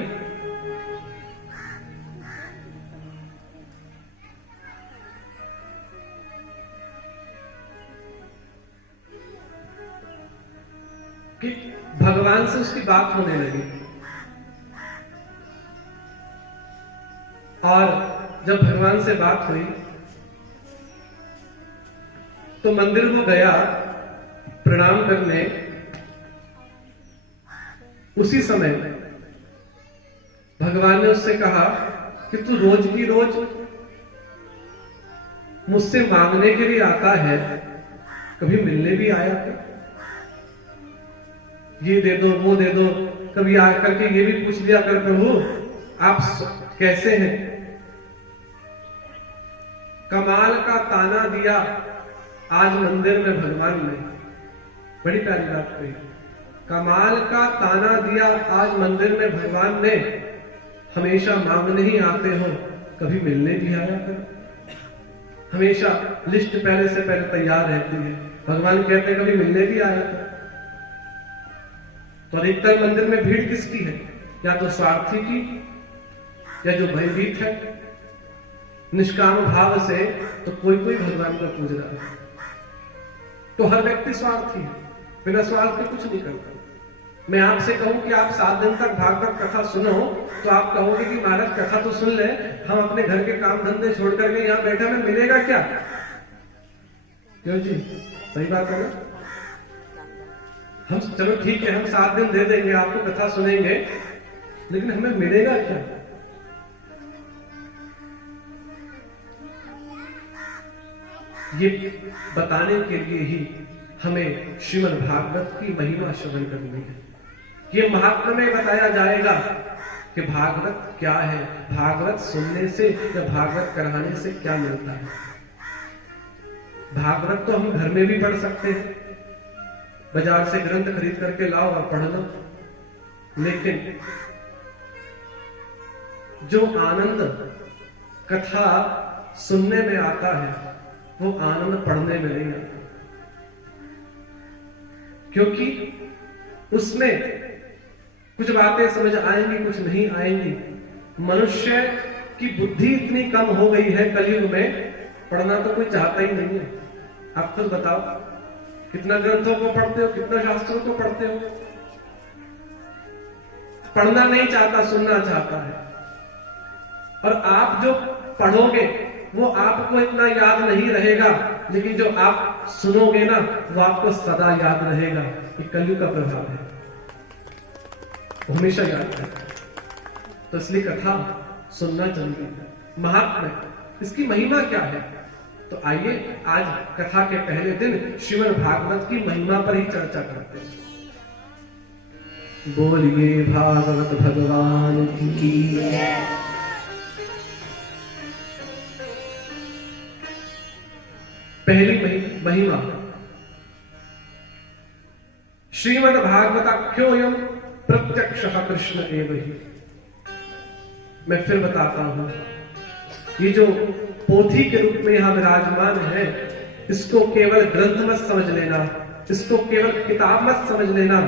कि भगवान से उसकी बात होने लगी, और जब भगवान से बात हुई तो मंदिर को गया प्रणाम करने। उसी समय भगवान ने उससे कहा कि तू रोज की रोज मुझसे मांगने के लिए आता है, कभी मिलने भी आया कर, ये दे दो वो दे दो, कभी आकर के ये भी पूछ लिया कर प्रभु आप कैसे हैं। कमाल का ताना दिया आज मंदिर में भगवान ने, बड़ी प्यारी बात कही। कमाल का ताना दिया आज मंदिर में भगवान ने, हमेशा मांगने ही आते हो, कभी मिलने भी आया कर। हमेशा लिस्ट पहले से पहले तैयार रहती है। भगवान कहते हैं कभी मिलने भी आया कर। तो अधिकतर मंदिर में भीड़ किसकी है? या तो स्वार्थी की, या जो भयभीत है। निष्काम भाव से तो कोई कोई भगवान को पूज रहा है, तो हर व्यक्ति स्वार्थी है, बिना स्वार्थ के कुछ नहीं करता। मैं आपसे कहूं कि आप 7 दिन तक भागवत कथा सुनो तो आप कहोगे कि महाराज कथा तो सुन ले, हम अपने घर के काम धंधे छोड़ करके यहाँ बैठे हमें मिलेगा क्या? क्यों जी, सही बात है ना? हम चलो ठीक है, हम 7 दिन दे देंगे आपको, कथा सुनेंगे, लेकिन हमें मिलेगा क्या? ये बताने के लिए ही हमें श्रीमद् भागवत की महिमा श्रवण करनी है। ये महात्मा में बताया जाएगा कि भागवत क्या है, भागवत सुनने से या भागवत कराने से क्या मिलता है। भागवत तो हम घर में भी पढ़ सकते हैं, बाजार से ग्रंथ खरीद करके लाओ और पढ़ लो, लेकिन जो आनंद कथा सुनने में आता है वो आनंद पढ़ने में नहीं आता, क्योंकि उसमें कुछ बातें समझ आएंगी, कुछ नहीं आएंगी। मनुष्य की बुद्धि इतनी कम हो गई है कलयुग में, पढ़ना तो कोई चाहता ही नहीं है। आप खुद बताओ, कितना ग्रंथों को पढ़ते हो, कितना शास्त्रों को पढ़ते हो? पढ़ना नहीं चाहता, सुनना चाहता है। और आप जो पढ़ोगे वो आपको इतना याद नहीं रहेगा, लेकिन जो आप सुनोगे ना वो आपको सदा याद रहेगा। ये कलयुग का प्रभाव है, हमेशा याद रहेगा। तो इसलिए कथा सुनना जरूरी है। महात्मा, इसकी महिमा क्या है? तो आइए आज कथा के पहले दिन श्रीमद् भागवत की महिमा पर ही चर्चा करते हैं। बोलिए भागवत भगवान की। पहली महिमा, श्रीमद् भागवताख्योऽयं प्रत्यक्षः कृष्ण एव ही। मैं फिर बताता हूं, ये जो पोथी के रूप में यहां विराजमान है, इसको केवल ग्रंथ मत समझ लेना, इसको केवल किताब मत समझ लेना,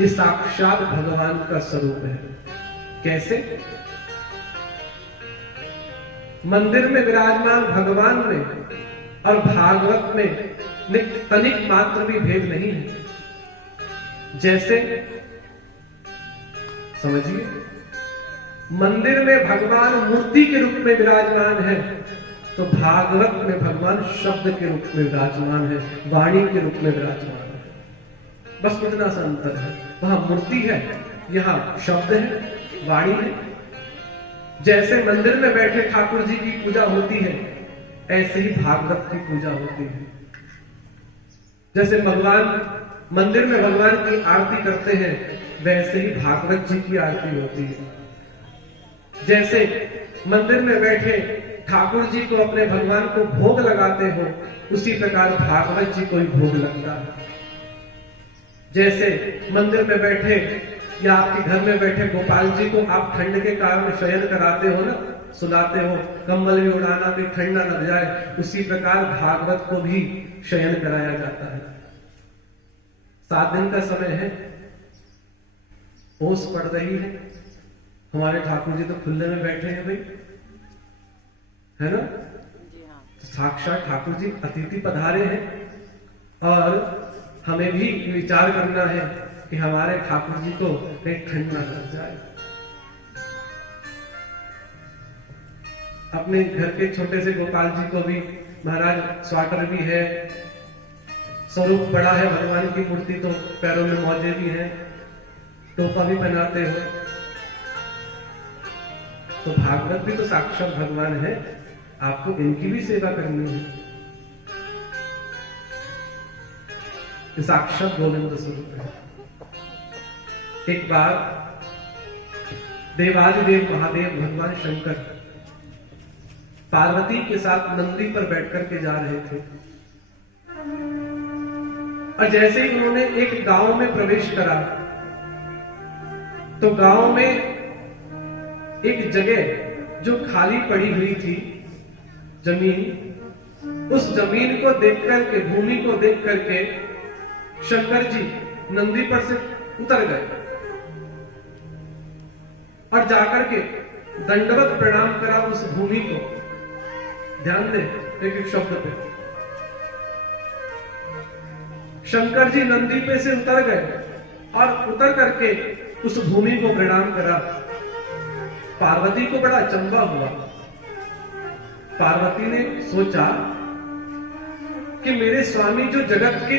ये साक्षात भगवान का स्वरूप है। कैसे? मंदिर में विराजमान भगवान में और भागवत में तनिक मात्र भी भेद नहीं है। जैसे समझिए, मंदिर में भगवान मूर्ति के रूप में विराजमान है तो भागवत में भगवान शब्द के रूप में विराजमान है, वाणी के रूप में विराजमान है। बस इतना सा अंतर है। वहां मूर्ति है, यहाँ शब्द है, वाणी है। जैसे मंदिर में बैठे ठाकुर जी की पूजा होती है, ऐसे ही भागवत की पूजा होती है। जैसे भगवान मंदिर में भगवान की आरती करते हैं, वैसे ही भागवत जी की आरती होती है। जैसे मंदिर में बैठे ठाकुर जी को अपने भगवान को भोग लगाते हो, उसी प्रकार भागवत जी को ही भोग लगता है। जैसे मंदिर में बैठे या आपके घर में बैठे गोपाल जी को आप ठंड के कारण शयन कराते हो ना, सुलाते हो, कंबल भी उड़ाना भी ठंड ना लग जाए, उसी प्रकार भागवत को भी शयन कराया जाता है। 7 दिन का समय है, ओस पड़ रही है, हमारे ठाकुर जी तो खुले में बैठे हैं भाई, है ना। तो साक्षात ठाकुर जी अतिथि पधारे हैं और हमें भी विचार करना है कि हमारे ठाकुर जी को कहीं ठंड ना लग जाए। अपने घर के छोटे से गोपाल जी को भी महाराज स्वेटर भी है, स्वरूप बड़ा है भगवान की मूर्ति, तो पैरों में मोजे भी हैं, टोपा भी पहनाते हो। तो भागवत भी तो साक्षात भगवान है, आपको इनकी भी सेवा करनी है। ये साक्षात गोविंद स्वरूप है। एक बार देवादिदेव महादेव भगवान शंकर पार्वती के साथ नंदी पर बैठकर के जा रहे थे, और जैसे ही उन्होंने एक गांव में प्रवेश करा, तो गांव में एक जगह जो खाली पड़ी हुई थी जमीन, उस जमीन को देख करके, भूमि को देख करके शंकर जी नंदी पर से उतर गए और जाकर के दंडवत प्रणाम करा उस भूमि को। ध्यान दे एक एक शब्द पे। शंकर जी नंदी पे से उतर गए और उतर करके उस भूमि को प्रणाम करा। पार्वती को बड़ा अचंभा हुआ। पार्वती ने सोचा कि मेरे स्वामी जो जगत के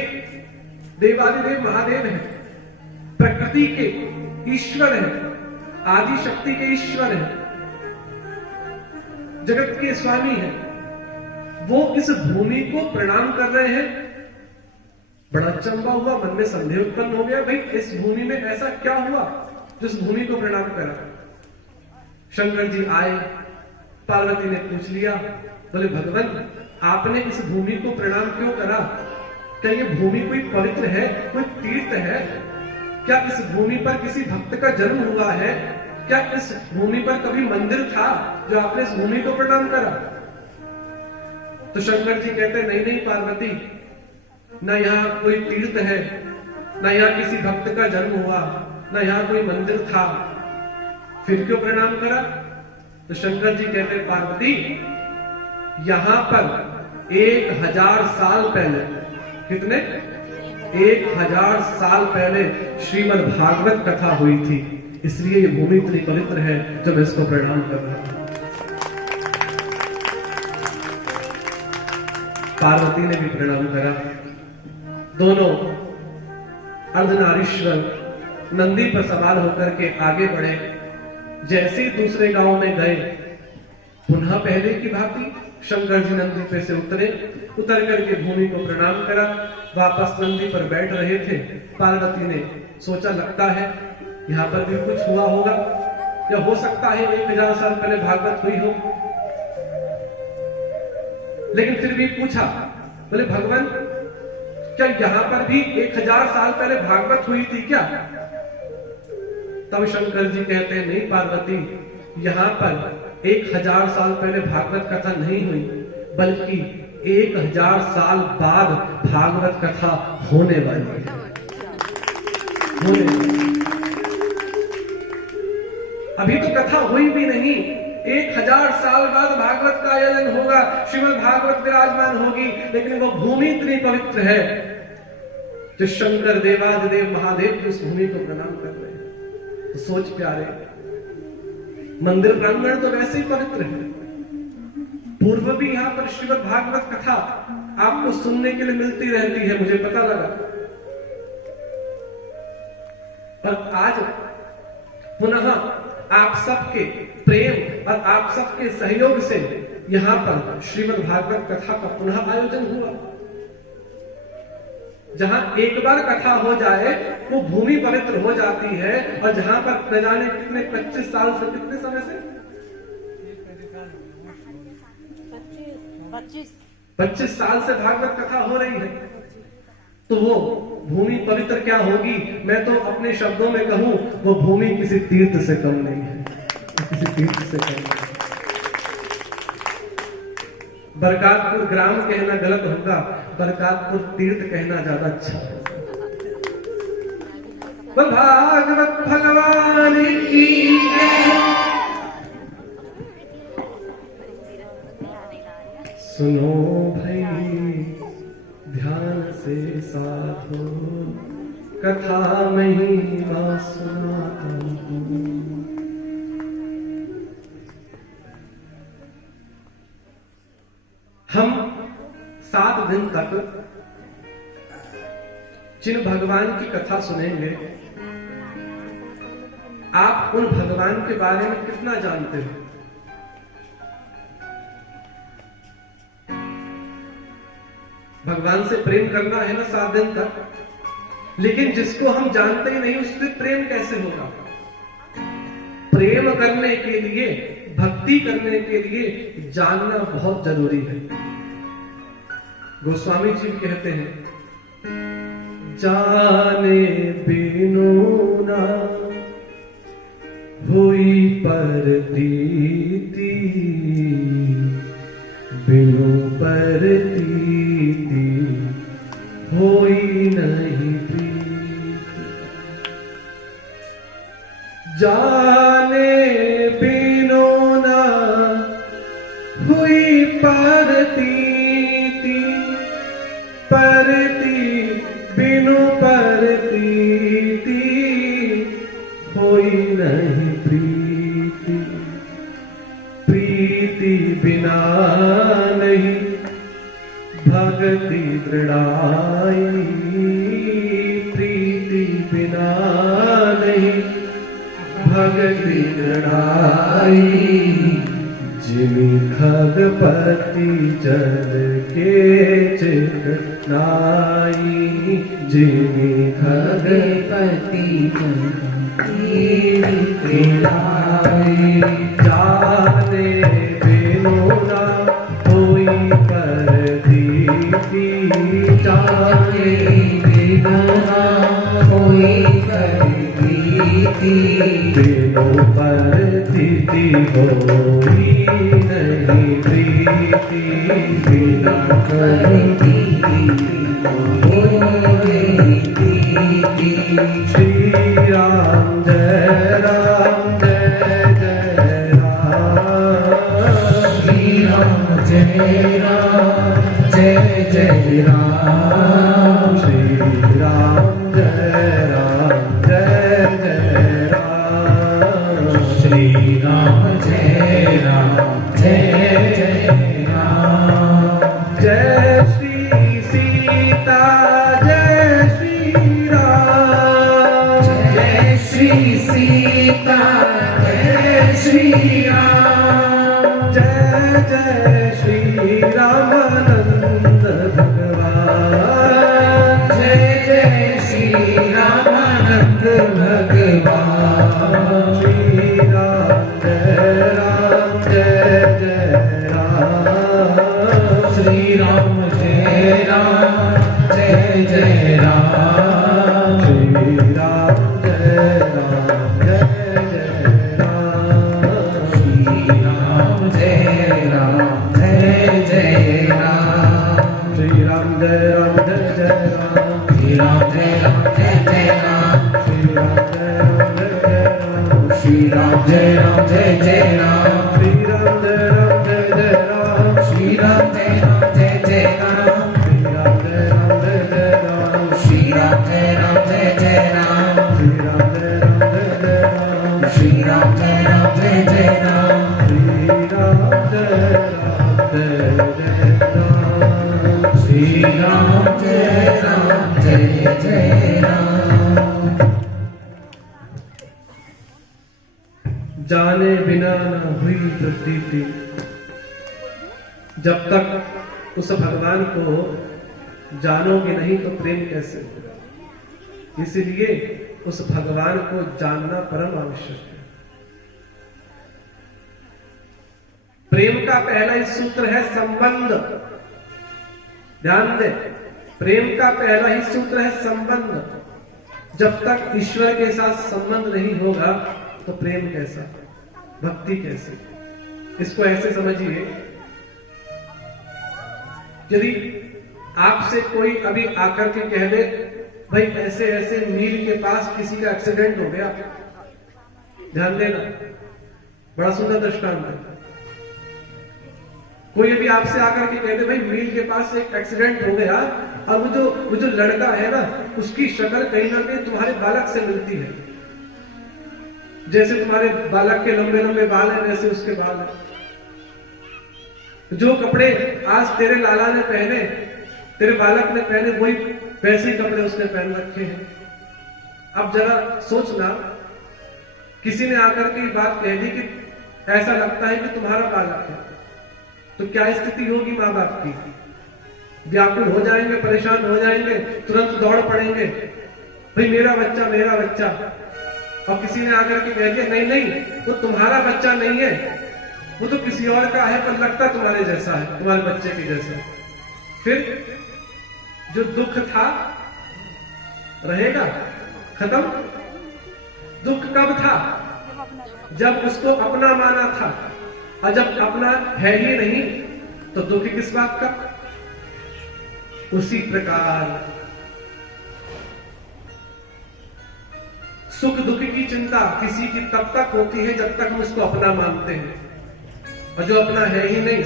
देवादिदेव महादेव हैं, प्रकृति के ईश्वर हैं, आदि शक्ति के ईश्वर हैं, जगत के स्वामी हैं, वो इस भूमि को प्रणाम कर रहे हैं। बड़ा अचंभा हुआ, मन में संदेह उत्पन्न हो गया, भाई इस भूमि में ऐसा क्या हुआ जिस भूमि को प्रणाम करा। शंकर जी आए, पार्वती ने पूछ लिया, बोले भगवान आपने इस भूमि को प्रणाम क्यों करा? क्या ये भूमि कोई पवित्र है, कोई तीर्थ है? क्या इस भूमि पर किसी भक्त का जन्म हुआ है? क्या इस भूमि पर कभी मंदिर था जो आपने इस भूमि को प्रणाम करा? तो शंकर जी कहते नहीं नहीं पार्वती, ना यहाँ कोई तीर्थ है, ना यहाँ किसी भक्त का जन्म हुआ, ना यहाँ कोई मंदिर था, फिर क्यों प्रणाम करा? तो शंकर जी कहते पार्वती यहां पर 1000 साल पहले, कितने 1000 साल पहले श्रीमद् भागवत कथा हुई थी, इसलिए ये भूमि इतनी पवित्र है जो मैं इसको प्रणाम कर रहा हूं। पार्वती ने भी प्रणाम करा। दोनों अर्धनारीश्वर नंदी पर सवार होकर के आगे बढ़े। जैसे ही दूसरे गांव में गए, पुनः पहले की भांति शंकर जी नंदी पे से उतरे, उतर करके भूमि को प्रणाम करा, वापस नंदी पर बैठ रहे थे। पार्वती ने सोचा लगता है यहाँ पर भी कुछ हुआ होगा, या हो सकता है 1000 साल पहले भागवत हुई हो। लेकिन फिर भी पूछा, बोले भगवान क्या यहाँ पर भी 1000 साल पहले भागवत हुई थी क्या? तब शंकर जी कहते हैं नहीं पार्वती, यहाँ पर 1000 साल पहले भागवत कथा नहीं हुई, बल्कि 1000 साल बाद भागवत कथा होने वाली है। अभी तो कथा हुई भी नहीं, 1000 साल बाद भागवत का आयोजन होगा, श्रीमद् भागवत विराजमान होगी। लेकिन वो भूमि इतनी पवित्र है जो शंकर देवादिदेव महादेव की उस भूमि को प्रणाम कर रहे हैं। तो सोच प्यारे, मंदिर प्रांगण तो वैसे ही पवित्र है, पूर्व भी यहाँ पर श्रीमद् भागवत कथा आपको सुनने के लिए मिलती रहती है, मुझे पता लगा। पर आज पुनः आप सबके प्रेम और आप सबके सहयोग से यहाँ पर श्रीमद् भागवत कथा का पुनः आयोजन हुआ। जहां एक बार कथा हो जाए वो भूमि पवित्र हो जाती है, और जहां पर न जाने कितने 25 साल से, कितने समय से 25 साल से भागवत कथा हो रही है, तो वो भूमि पवित्र क्या होगी। मैं तो अपने शब्दों में कहूं, वो भूमि किसी तीर्थ से कम नहीं है, किसी तीर्थ से कम नहीं। बरकातपुर ग्राम कहना गलत होगा, बरकातपुर तीर्थ कहना ज्यादा अच्छा है। भागवत भगवान की जय। सुनो भाई ध्यान से साधो, कथा महिमा सुनाता हूं। हम 7 दिन तक जिन भगवान की कथा सुनेंगे, आप उन भगवान के बारे में कितना जानते हो? भगवान से प्रेम करना है ना 7 दिन तक, लेकिन जिसको हम जानते ही नहीं उससे प्रेम कैसे होगा? प्रेम करने के लिए, भक्ति करने के लिए जानना बहुत जरूरी है। गोस्वामी जी कहते हैं, जाने बिनु ना हुई परतीति, बिनु परतीति होई नहीं प्रीति। जाने बिनु ना हुई परतीति, परती बिनु परतीति होई नहीं प्रीति। प्रीति बिना नहीं भक्ति दृढ़ाई, प्रीति बिना नहीं भक्ति दृढ़ाई। जिमि खगपति जल के चिकनाई, जिमि खगपति जल के चिकनाई। जाने बिनु ना होई परतीति, जाने बिनु ना होई परतीति, बिनु परतीति होई नहीं प्रीति, बिनु परतीति होई नहीं प्रीति। श्री राम जय राम जय जय राम, श्री राम जय राम जय जय राम, श्री राम जय राम जय जय राम, श्री राम जय राम जय जय राम। जय श्री सीता जय श्री राम, जय श्री सीता जय श्री राम, जय जय श्री रामानंद भगवान, जय जय श्री रामानंद भगवान। श्री राम जय जय राम, श्री राम जय जय राम, श्री राम जय जय राम, श्री राम जय जय राम, श्री राम जय जय राम, श्री राम जय जय राम, श्री राम जय राम, श्री राम जय जय राम, श्री राम जय जय राम, श्री राम जय जय राम, श्री राम जय जय राम, श्री राम जय जय राम, श्री राम जय जय राम, श्री राम जय जय राम, श्री राम जय जय राम। श्री राम जय जय राम। जाने बिना न हुई प्रतीति। जब तक उस भगवान को जानोगे नहीं तो प्रेम कैसे होगा। इसलिए उस भगवान को जानना परम आवश्यक है। प्रेम का पहला ही सूत्र है संबंध। ध्यान दे, प्रेम का पहला ही सूत्र है संबंध। जब तक ईश्वर के साथ संबंध नहीं होगा तो प्रेम कैसा, भक्ति कैसे। इसको ऐसे समझिए, यदि आपसे कोई अभी आकर के कह दे भाई ऐसे ऐसे मील के पास किसी का एक्सीडेंट हो गया, ध्यान देना, बड़ा सुंदर दृष्टांत है। कोई अभी आपसे आकर के कह दे भाई मील के पास एक एक्सीडेंट हो गया, और वो जो लड़का है ना, उसकी शक्ल कहीं ना कहीं तुम्हारे बालक से मिलती है। जैसे तुम्हारे बालक के लंबे लंबे बाल हैं वैसे उसके बाल हैं। जो कपड़े आज तेरे लाला ने पहने, तेरे बालक ने पहने, वही वैसे ही कपड़े उसने पहन रखे हैं। अब जरा सोचना, किसी ने आकर के बात कह दी कि ऐसा लगता है कि तुम्हारा बालक है, तो क्या स्थिति होगी माँ बाप की। व्याकुल हो जाएंगे, परेशान हो जाएंगे, तुरंत दौड़ पड़ेंगे, भाई मेरा बच्चा मेरा बच्चा। और किसी ने आकर के कह दिया नहीं नहीं वो तुम्हारा बच्चा नहीं है, वो तो किसी और का है, पर लगता तुम्हारे जैसा है, तुम्हारे बच्चे के जैसा। फिर जो दुख था रहेगा खत्म। दुख कब था? जब उसको अपना माना था, और जब अपना है ही नहीं तो दुख किस बात का। उसी प्रकार सुख दुख की चिंता किसी की तब तक होती है जब तक हम उसको अपना मानते हैं, और जो अपना है ही नहीं,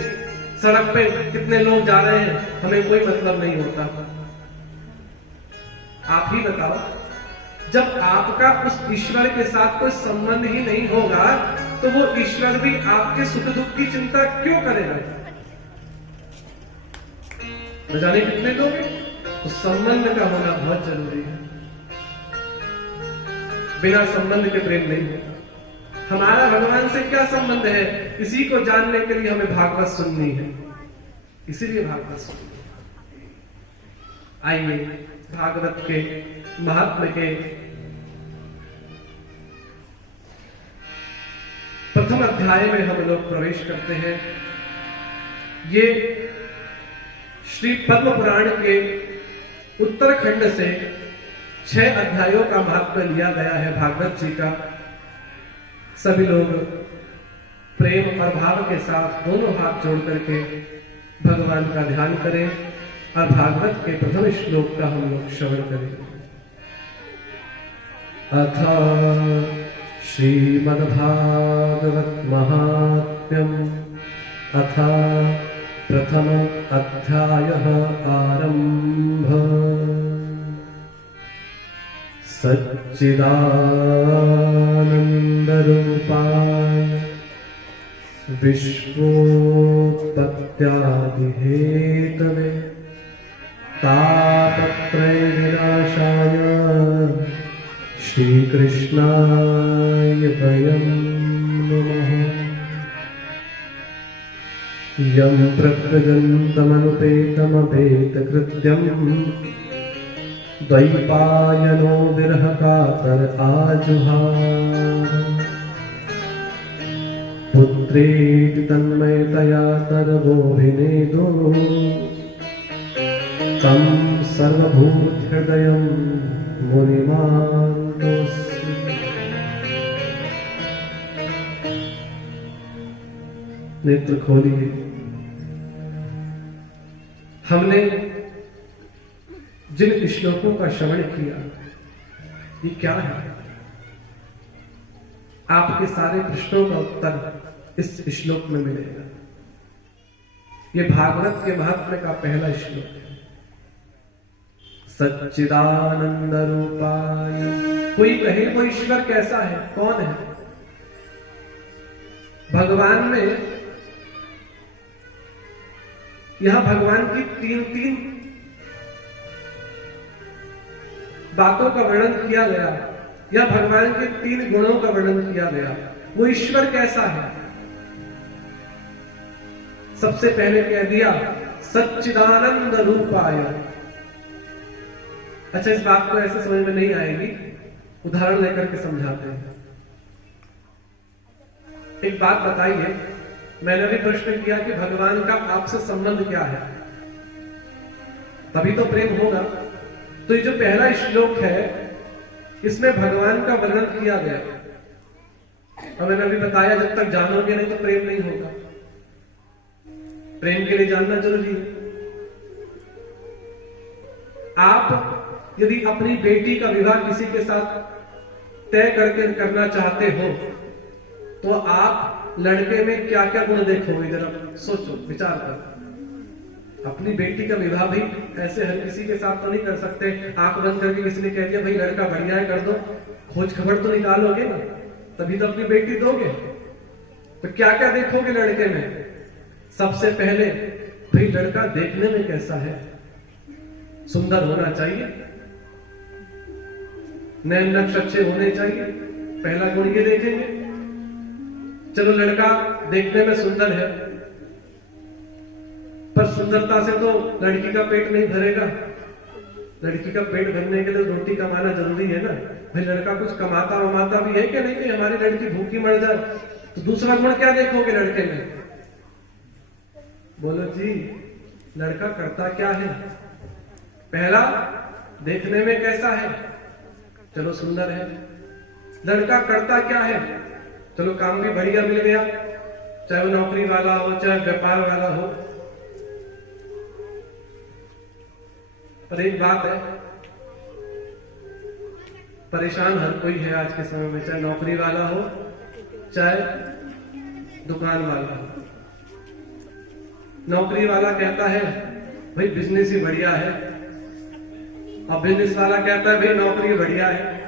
सड़क पे कितने लोग जा रहे हैं हमें कोई मतलब नहीं होता। आप ही बताओ, जब आपका उस ईश्वर के साथ कोई संबंध ही नहीं होगा तो वो ईश्वर भी आपके सुख दुख की चिंता क्यों करेगा। न जाने कितने लोग हैं। तो संबंध का होना बहुत जरूरी है। बिना संबंध के प्रेम नहीं होगा। हमारा भगवान से क्या संबंध है, इसी को जानने के लिए हमें भागवत सुननी है, इसीलिए भागवत सुननी है। आइए भागवत के महात्म्य के प्रथम अध्याय में हम लोग प्रवेश करते हैं। ये श्री पद्म पुराण के उत्तरखंड से 6 अध्यायों का महात्म्य लिया गया है भागवत जी का। सभी लोग प्रेम और भाव के साथ दोनों हाथ जोड़ करके भगवान का ध्यान करें और भागवत के प्रथम श्लोक का हम लोग श्रवण करें। अथ श्रीमद्भागवत महात्म्यम् अथ प्रथम अध्यायः आरम्भ। सच्चिदानन्दरूपाय विश्वोत्पत्त्यादिहेतवे तापत्रय विनाशाय श्रीकृष्णाय वयं नमः। यं प्रकृजन्तमनुपेतमपेतकृत्यं द्वैपायनो विरहकातर आजुहाव। पुत्रेति तन्मयतया तर्वोऽभिनेदो तं सर्वभूतहृदयं मुनिमानतोऽस्मि। नेत्र खोलिए। हमने जिन श्लोकों का श्रवण किया, ये क्या है? आपके सारे प्रश्नों का उत्तर इस श्लोक में मिलेगा। ये भागवत के महात्म्य का पहला श्लोक है। सच्चिदानंद रूपाय। कोई कहे वो ईश्वर कैसा है, कौन है? भगवान में यहां भगवान की तीन तीन बातों का वर्णन किया गया, या भगवान के तीन गुणों का वर्णन किया गया। वो ईश्वर कैसा है? सबसे पहले कह दिया सच्चिदानंद रूपाय। अच्छा, इस बात को ऐसे समझ में नहीं आएगी, उदाहरण लेकर के समझाते हैं। एक बात बताइए, मैंने भी प्रश्न किया कि भगवान का आपसे संबंध क्या है, तभी तो प्रेम होगा। तो ये जो पहला श्लोक है, इसमें भगवान का वर्णन किया गया, और मैंने अभी बताया जब तक जानोगे नहीं तो प्रेम नहीं होगा। प्रेम के लिए जानना जरूरी है। आप यदि अपनी बेटी का विवाह किसी के साथ तय करके करना चाहते हो, तो आप लड़के में क्या क्या गुण देखोगे? जरा सोचो, विचार करो। अपनी बेटी का विवाह भी ऐसे हर किसी के साथ तो नहीं कर सकते। आंख बंद करके किसी ने कह दिया भाई लड़का बढ़िया है, कर दो, खोज खबर तो निकालोगे ना, तभी तो अपनी बेटी दोगे। तो क्या क्या देखोगे लड़के में? सबसे पहले भाई लड़का देखने में कैसा है? सुंदर होना चाहिए, नैन नक्श अच्छे होने चाहिए, पहला गुण ये देखेंगे। चलो लड़का देखने में सुंदर है, पर सुंदरता से तो लड़की का पेट नहीं भरेगा। लड़की का पेट भरने के लिए रोटी कमाना जरूरी है ना। भाई लड़का कुछ कमाता वमाता भी है क्या? नहीं कि हमारी लड़की भूखी मर जाए। तो दूसरा गुण क्या देखोगे लड़के में? बोलो जी, लड़का करता क्या है? पहला, देखने में कैसा है? चलो सुंदर है। लड़का करता क्या है? चलो काम भी बढ़िया मिल गया, चाहे वो नौकरी वाला हो, चाहे व्यापार वाला हो। पर एक बात है, परेशान हर कोई है आज के समय में, चाहे नौकरी वाला हो, चाहे दुकान वाला हो। नौकरी वाला कहता है भाई बिजनेस ही बढ़िया है, और बिजनेस वाला कहता है भाई नौकरी बढ़िया है।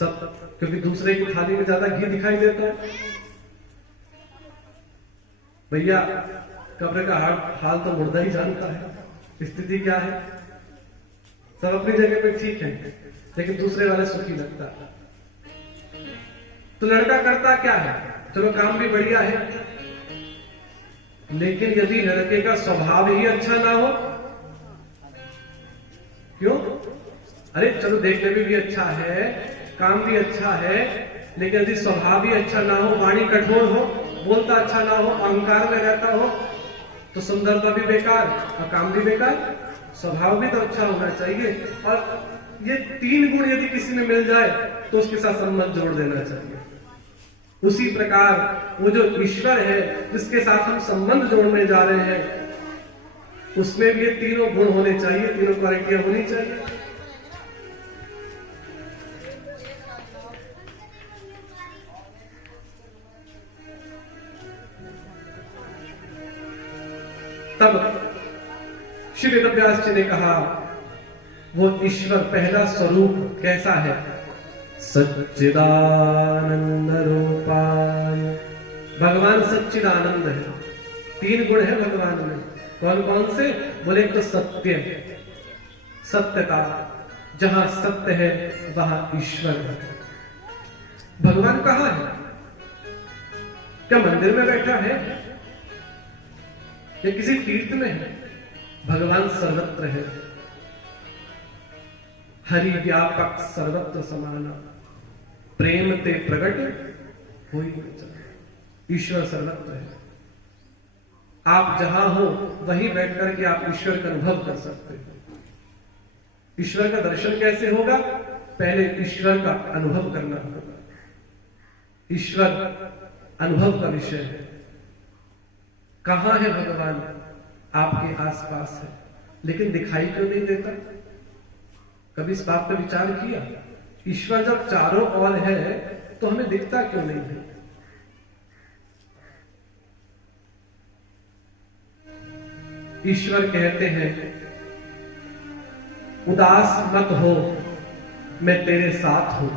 सब क्योंकि दूसरे की थाली में ज्यादा घी दिखाई देता है। भैया कब्र का हाल तो मुर्दा ही जानता है, स्थिति क्या है। सब अपनी जगह पे ठीक है, लेकिन दूसरे वाले सुखी लगता है। तो लड़का करता क्या है? चलो काम भी बढ़िया है, लेकिन यदि लड़के का स्वभाव ही अच्छा ना हो, क्यों? अरे चलो देखने में भी अच्छा है, काम भी अच्छा है, लेकिन यदि स्वभाव ही अच्छा ना हो, वाणी कठोर हो, बोलता अच्छा ना हो, अहंकार में रहता हो, तो सुंदरता भी बेकार और काम भी बेकार। स्वभाव भी तो अच्छा होना चाहिए। और ये तीन गुण यदि किसी में मिल जाए तो उसके साथ संबंध जोड़ देना चाहिए। उसी प्रकार वो जो ईश्वर है जिसके साथ हम संबंध जोड़ने जा रहे हैं, उसमें भी ये तीनों गुण होने चाहिए, तीनों क्वालिटियां होनी चाहिए। तब श्री वेदव्यास जी ने कहा वो ईश्वर पहला स्वरूप कैसा है? सच्चिदानंद रूपाय। भगवान सच्चिदानंद है। तीन गुण है भगवान में। कौन कौन से? बोले तो सत्य, सत्यता, जहां सत्य है वहां ईश्वर है। भगवान कहां है? क्या मंदिर में बैठा है या किसी तीर्थ में है? भगवान सर्वत्र है। हरि व्यापक सर्वत्र समाना, प्रेम ते प्रगट होई न जाए। ईश्वर सर्वत्र है। आप जहां हो वहीं बैठ करके आप ईश्वर का अनुभव कर सकते हो। ईश्वर का दर्शन कैसे होगा? पहले ईश्वर का अनुभव करना होगा। ईश्वर अनुभव का विषय है। कहां है भगवान? आपके आसपास है, लेकिन दिखाई क्यों नहीं देता? कभी इस बात पर विचार किया? ईश्वर जब चारों ओर है तो हमें दिखता क्यों नहीं है? ईश्वर कहते हैं उदास मत हो, मैं तेरे साथ हूं।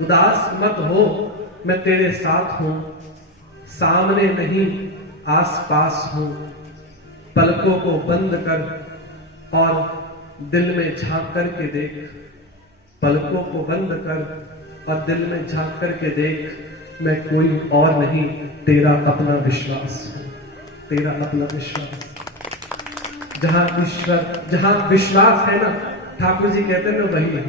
उदास मत हो, मैं तेरे साथ हूं। सामने नहीं आसपास हूं। पलकों को बंद कर और दिल में झांक करके देख। पलकों को बंद कर और दिल में झांक करके देख। मैं कोई और नहीं, तेरा अपना विश्वास हूं, तेरा अपना विश्वास। जहां ईश्वर, जहां विश्वास है ना, ठाकुर जी कहते हैं वही है।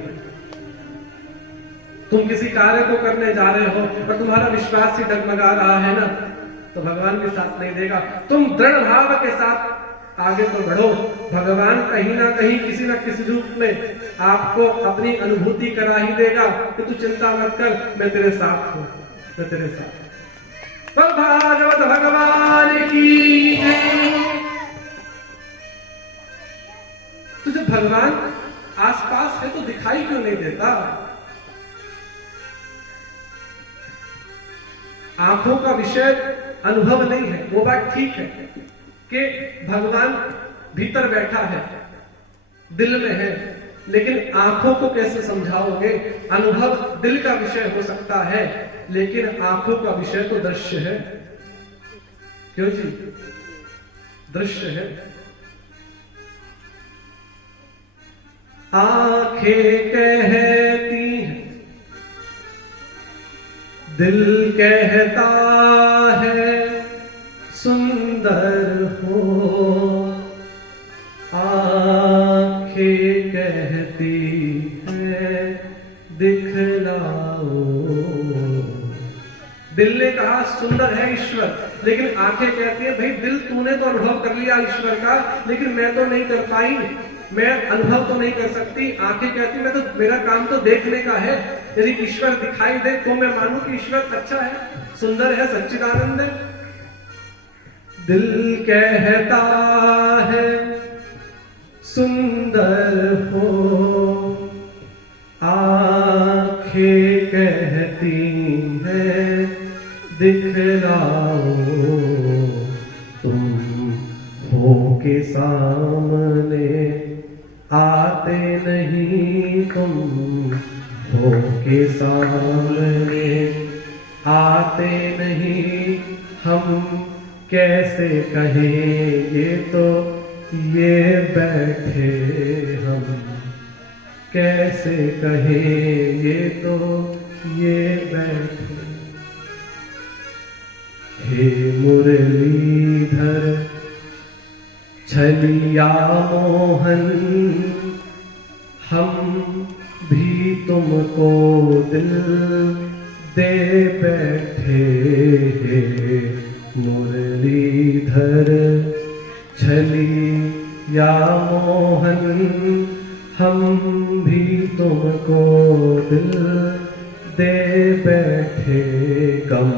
तुम किसी कार्य को करने जा रहे हो और तुम्हारा विश्वास ही डगमगा रहा है ना, तो भगवान भी साथ नहीं देगा। तुम दृढ़ भाव के साथ आगे तो बढ़ो, भगवान कहीं ना कहीं किसी ना किसी रूप में आपको अपनी अनुभूति करा ही देगा कि तू चिंता मत कर, मैं तेरे साथ हूं, मैं तेरे साथ। तो भागवत भगवान की जय। तो जब भगवान आसपास है तो दिखाई क्यों नहीं देता? आंखों का विषय अनुभव नहीं है, वो बात ठीक है कि भगवान भीतर बैठा है, दिल में है, लेकिन आंखों को कैसे समझाओगे? अनुभव दिल का विषय हो सकता है, लेकिन आंखों का विषय तो दृश्य है। क्यों जी? दृश्य है। आंखें कहती हैं, दिल कहता है सुंदर हो। आंखें कहती है दिखलाओ। दिल ने कहा सुंदर है ईश्वर, लेकिन आंखें कहती है भाई दिल तूने तो अनुभव कर लिया ईश्वर का, लेकिन मैं तो नहीं कर पाई, मैं अनुभव तो नहीं कर सकती। आंखें कहती मैं तो, मेरा काम तो देखने का है। यदि ईश्वर दिखाई दे तो मैं मानूं कि ईश्वर अच्छा है, सुंदर है, सच्चिदानंद है। दिल कहता है सुंदर हो, आंखें कहती हैं दिखलाओ। तुम हो के सामने आते नहीं, तुम हो के सामने आते नहीं। हम कैसे कहें ये तो ये बैठे हम, कैसे कहें ये तो ये बैठे। हे मुरलीधर छलिया मोहन, हम भी तुमको दिल दे बैठे। मुरलीधर छलिया मोहन, हम भी तुमको दिल दे बैठे। गम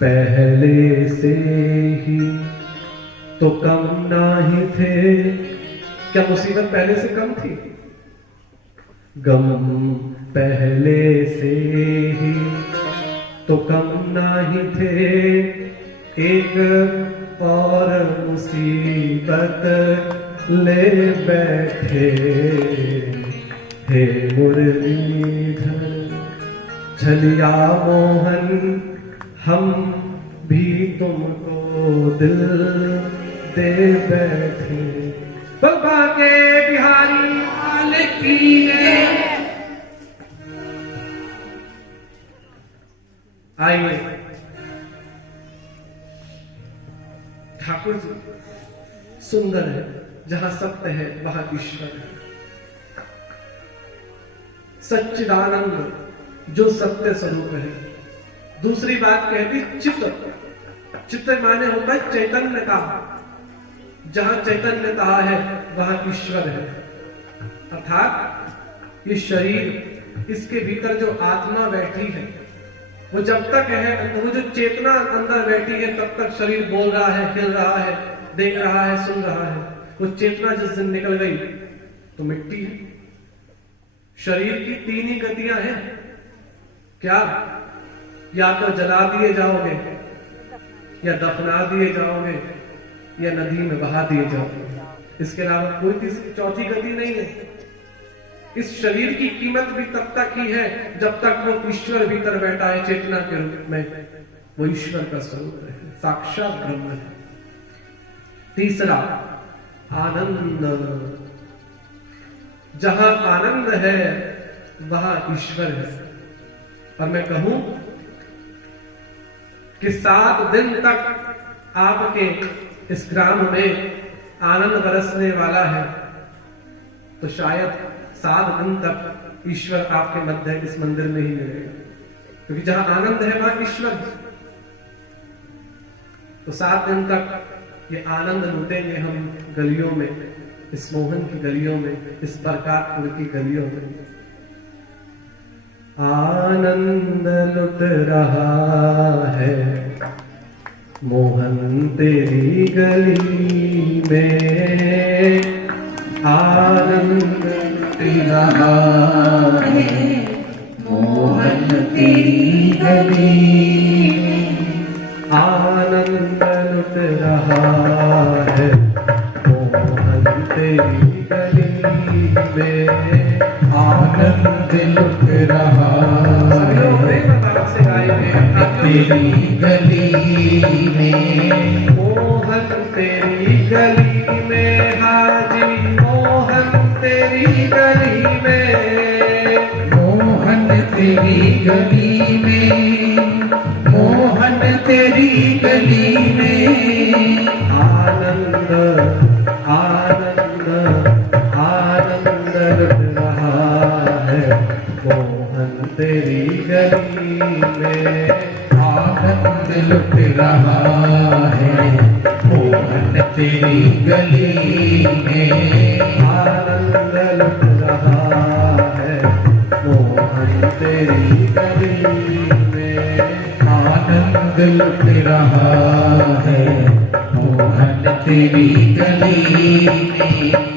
पहले से ही तो कम नहीं थे। क्या मुसीबत पहले से कम थी? गम पहले से ही तो कम नहीं थे। एक और मुसीबत ले बैठे। हे मुरलीधर छलिया मोहन, हम भी तुमको दिल दे बैठे। बाबा के बिहारी लाल की जय। आइए ठाकुर जी सुंदर है, जहां सत्य है वहां ईश्वर है। सच्चिदानंद जो सत्य स्वरूप है। दूसरी बात कहती चित्त। चित्त माने होता है चैतन्यता। जहां चैतन्यता है वहां ईश्वर है। अर्थात ये शरीर, इसके भीतर जो आत्मा बैठी है, वो जब तक है, वो जो चेतना अंदर बैठी है तब तक शरीर बोल रहा है, हिल रहा है, देख रहा है, सुन रहा है। वो चेतना जिस दिन निकल गई तो मिट्टी है। शरीर की तीन ही गतियां हैं। क्या? या तो जला दिए जाओगे, या दफना दिए जाओगे, या नदी में बहा दिए जाओगे। इसके अलावा कोई तीसरी चौथी गति नहीं है। इस शरीर की कीमत भी तब तक ही है जब तक वो ईश्वर भीतर बैठा है चेतना के रूप में। वो ईश्वर का स्वरूप है, साक्षात ब्रह्म है। तीसरा आनंद, जहां आनंद है वहां ईश्वर है। और मैं कहूं कि 7 दिन तक आपके इस ग्राम में आनंद बरसने वाला है, तो शायद 7 दिन तक ईश्वर आपके मध्य इस मंदिर में ही मिलेगा, क्योंकि जहां आनंद है वहां ईश्वर है। तो 7 दिन तक ये आनंद लूटेंगे हम गलियों में, इस मोहन की गलियों में, इस बरकातपुर की गलियों में। आनंद लुट रहा है मोहन तेरी गली में, आनंद लुट रहा है मोहन तेरी गली में, आनंद लुट रहा है मोहन तेरी गली में, आनंद लुट रहा है तेरी गली में, मोहन तेरी गली में, हाजी मोहन तेरी गली में, मोहन तेरी गली में, मोहन तेरी गली में, आनंद आनंद आनंद लुट रहा है मोहन तेरी गली में, आनंद लुट रहा है मोहन तेरी गली में, आनंद लुट रहा है मोहन तेरी गली में, आनंद लुट रहा है मोहन तेरी गली में।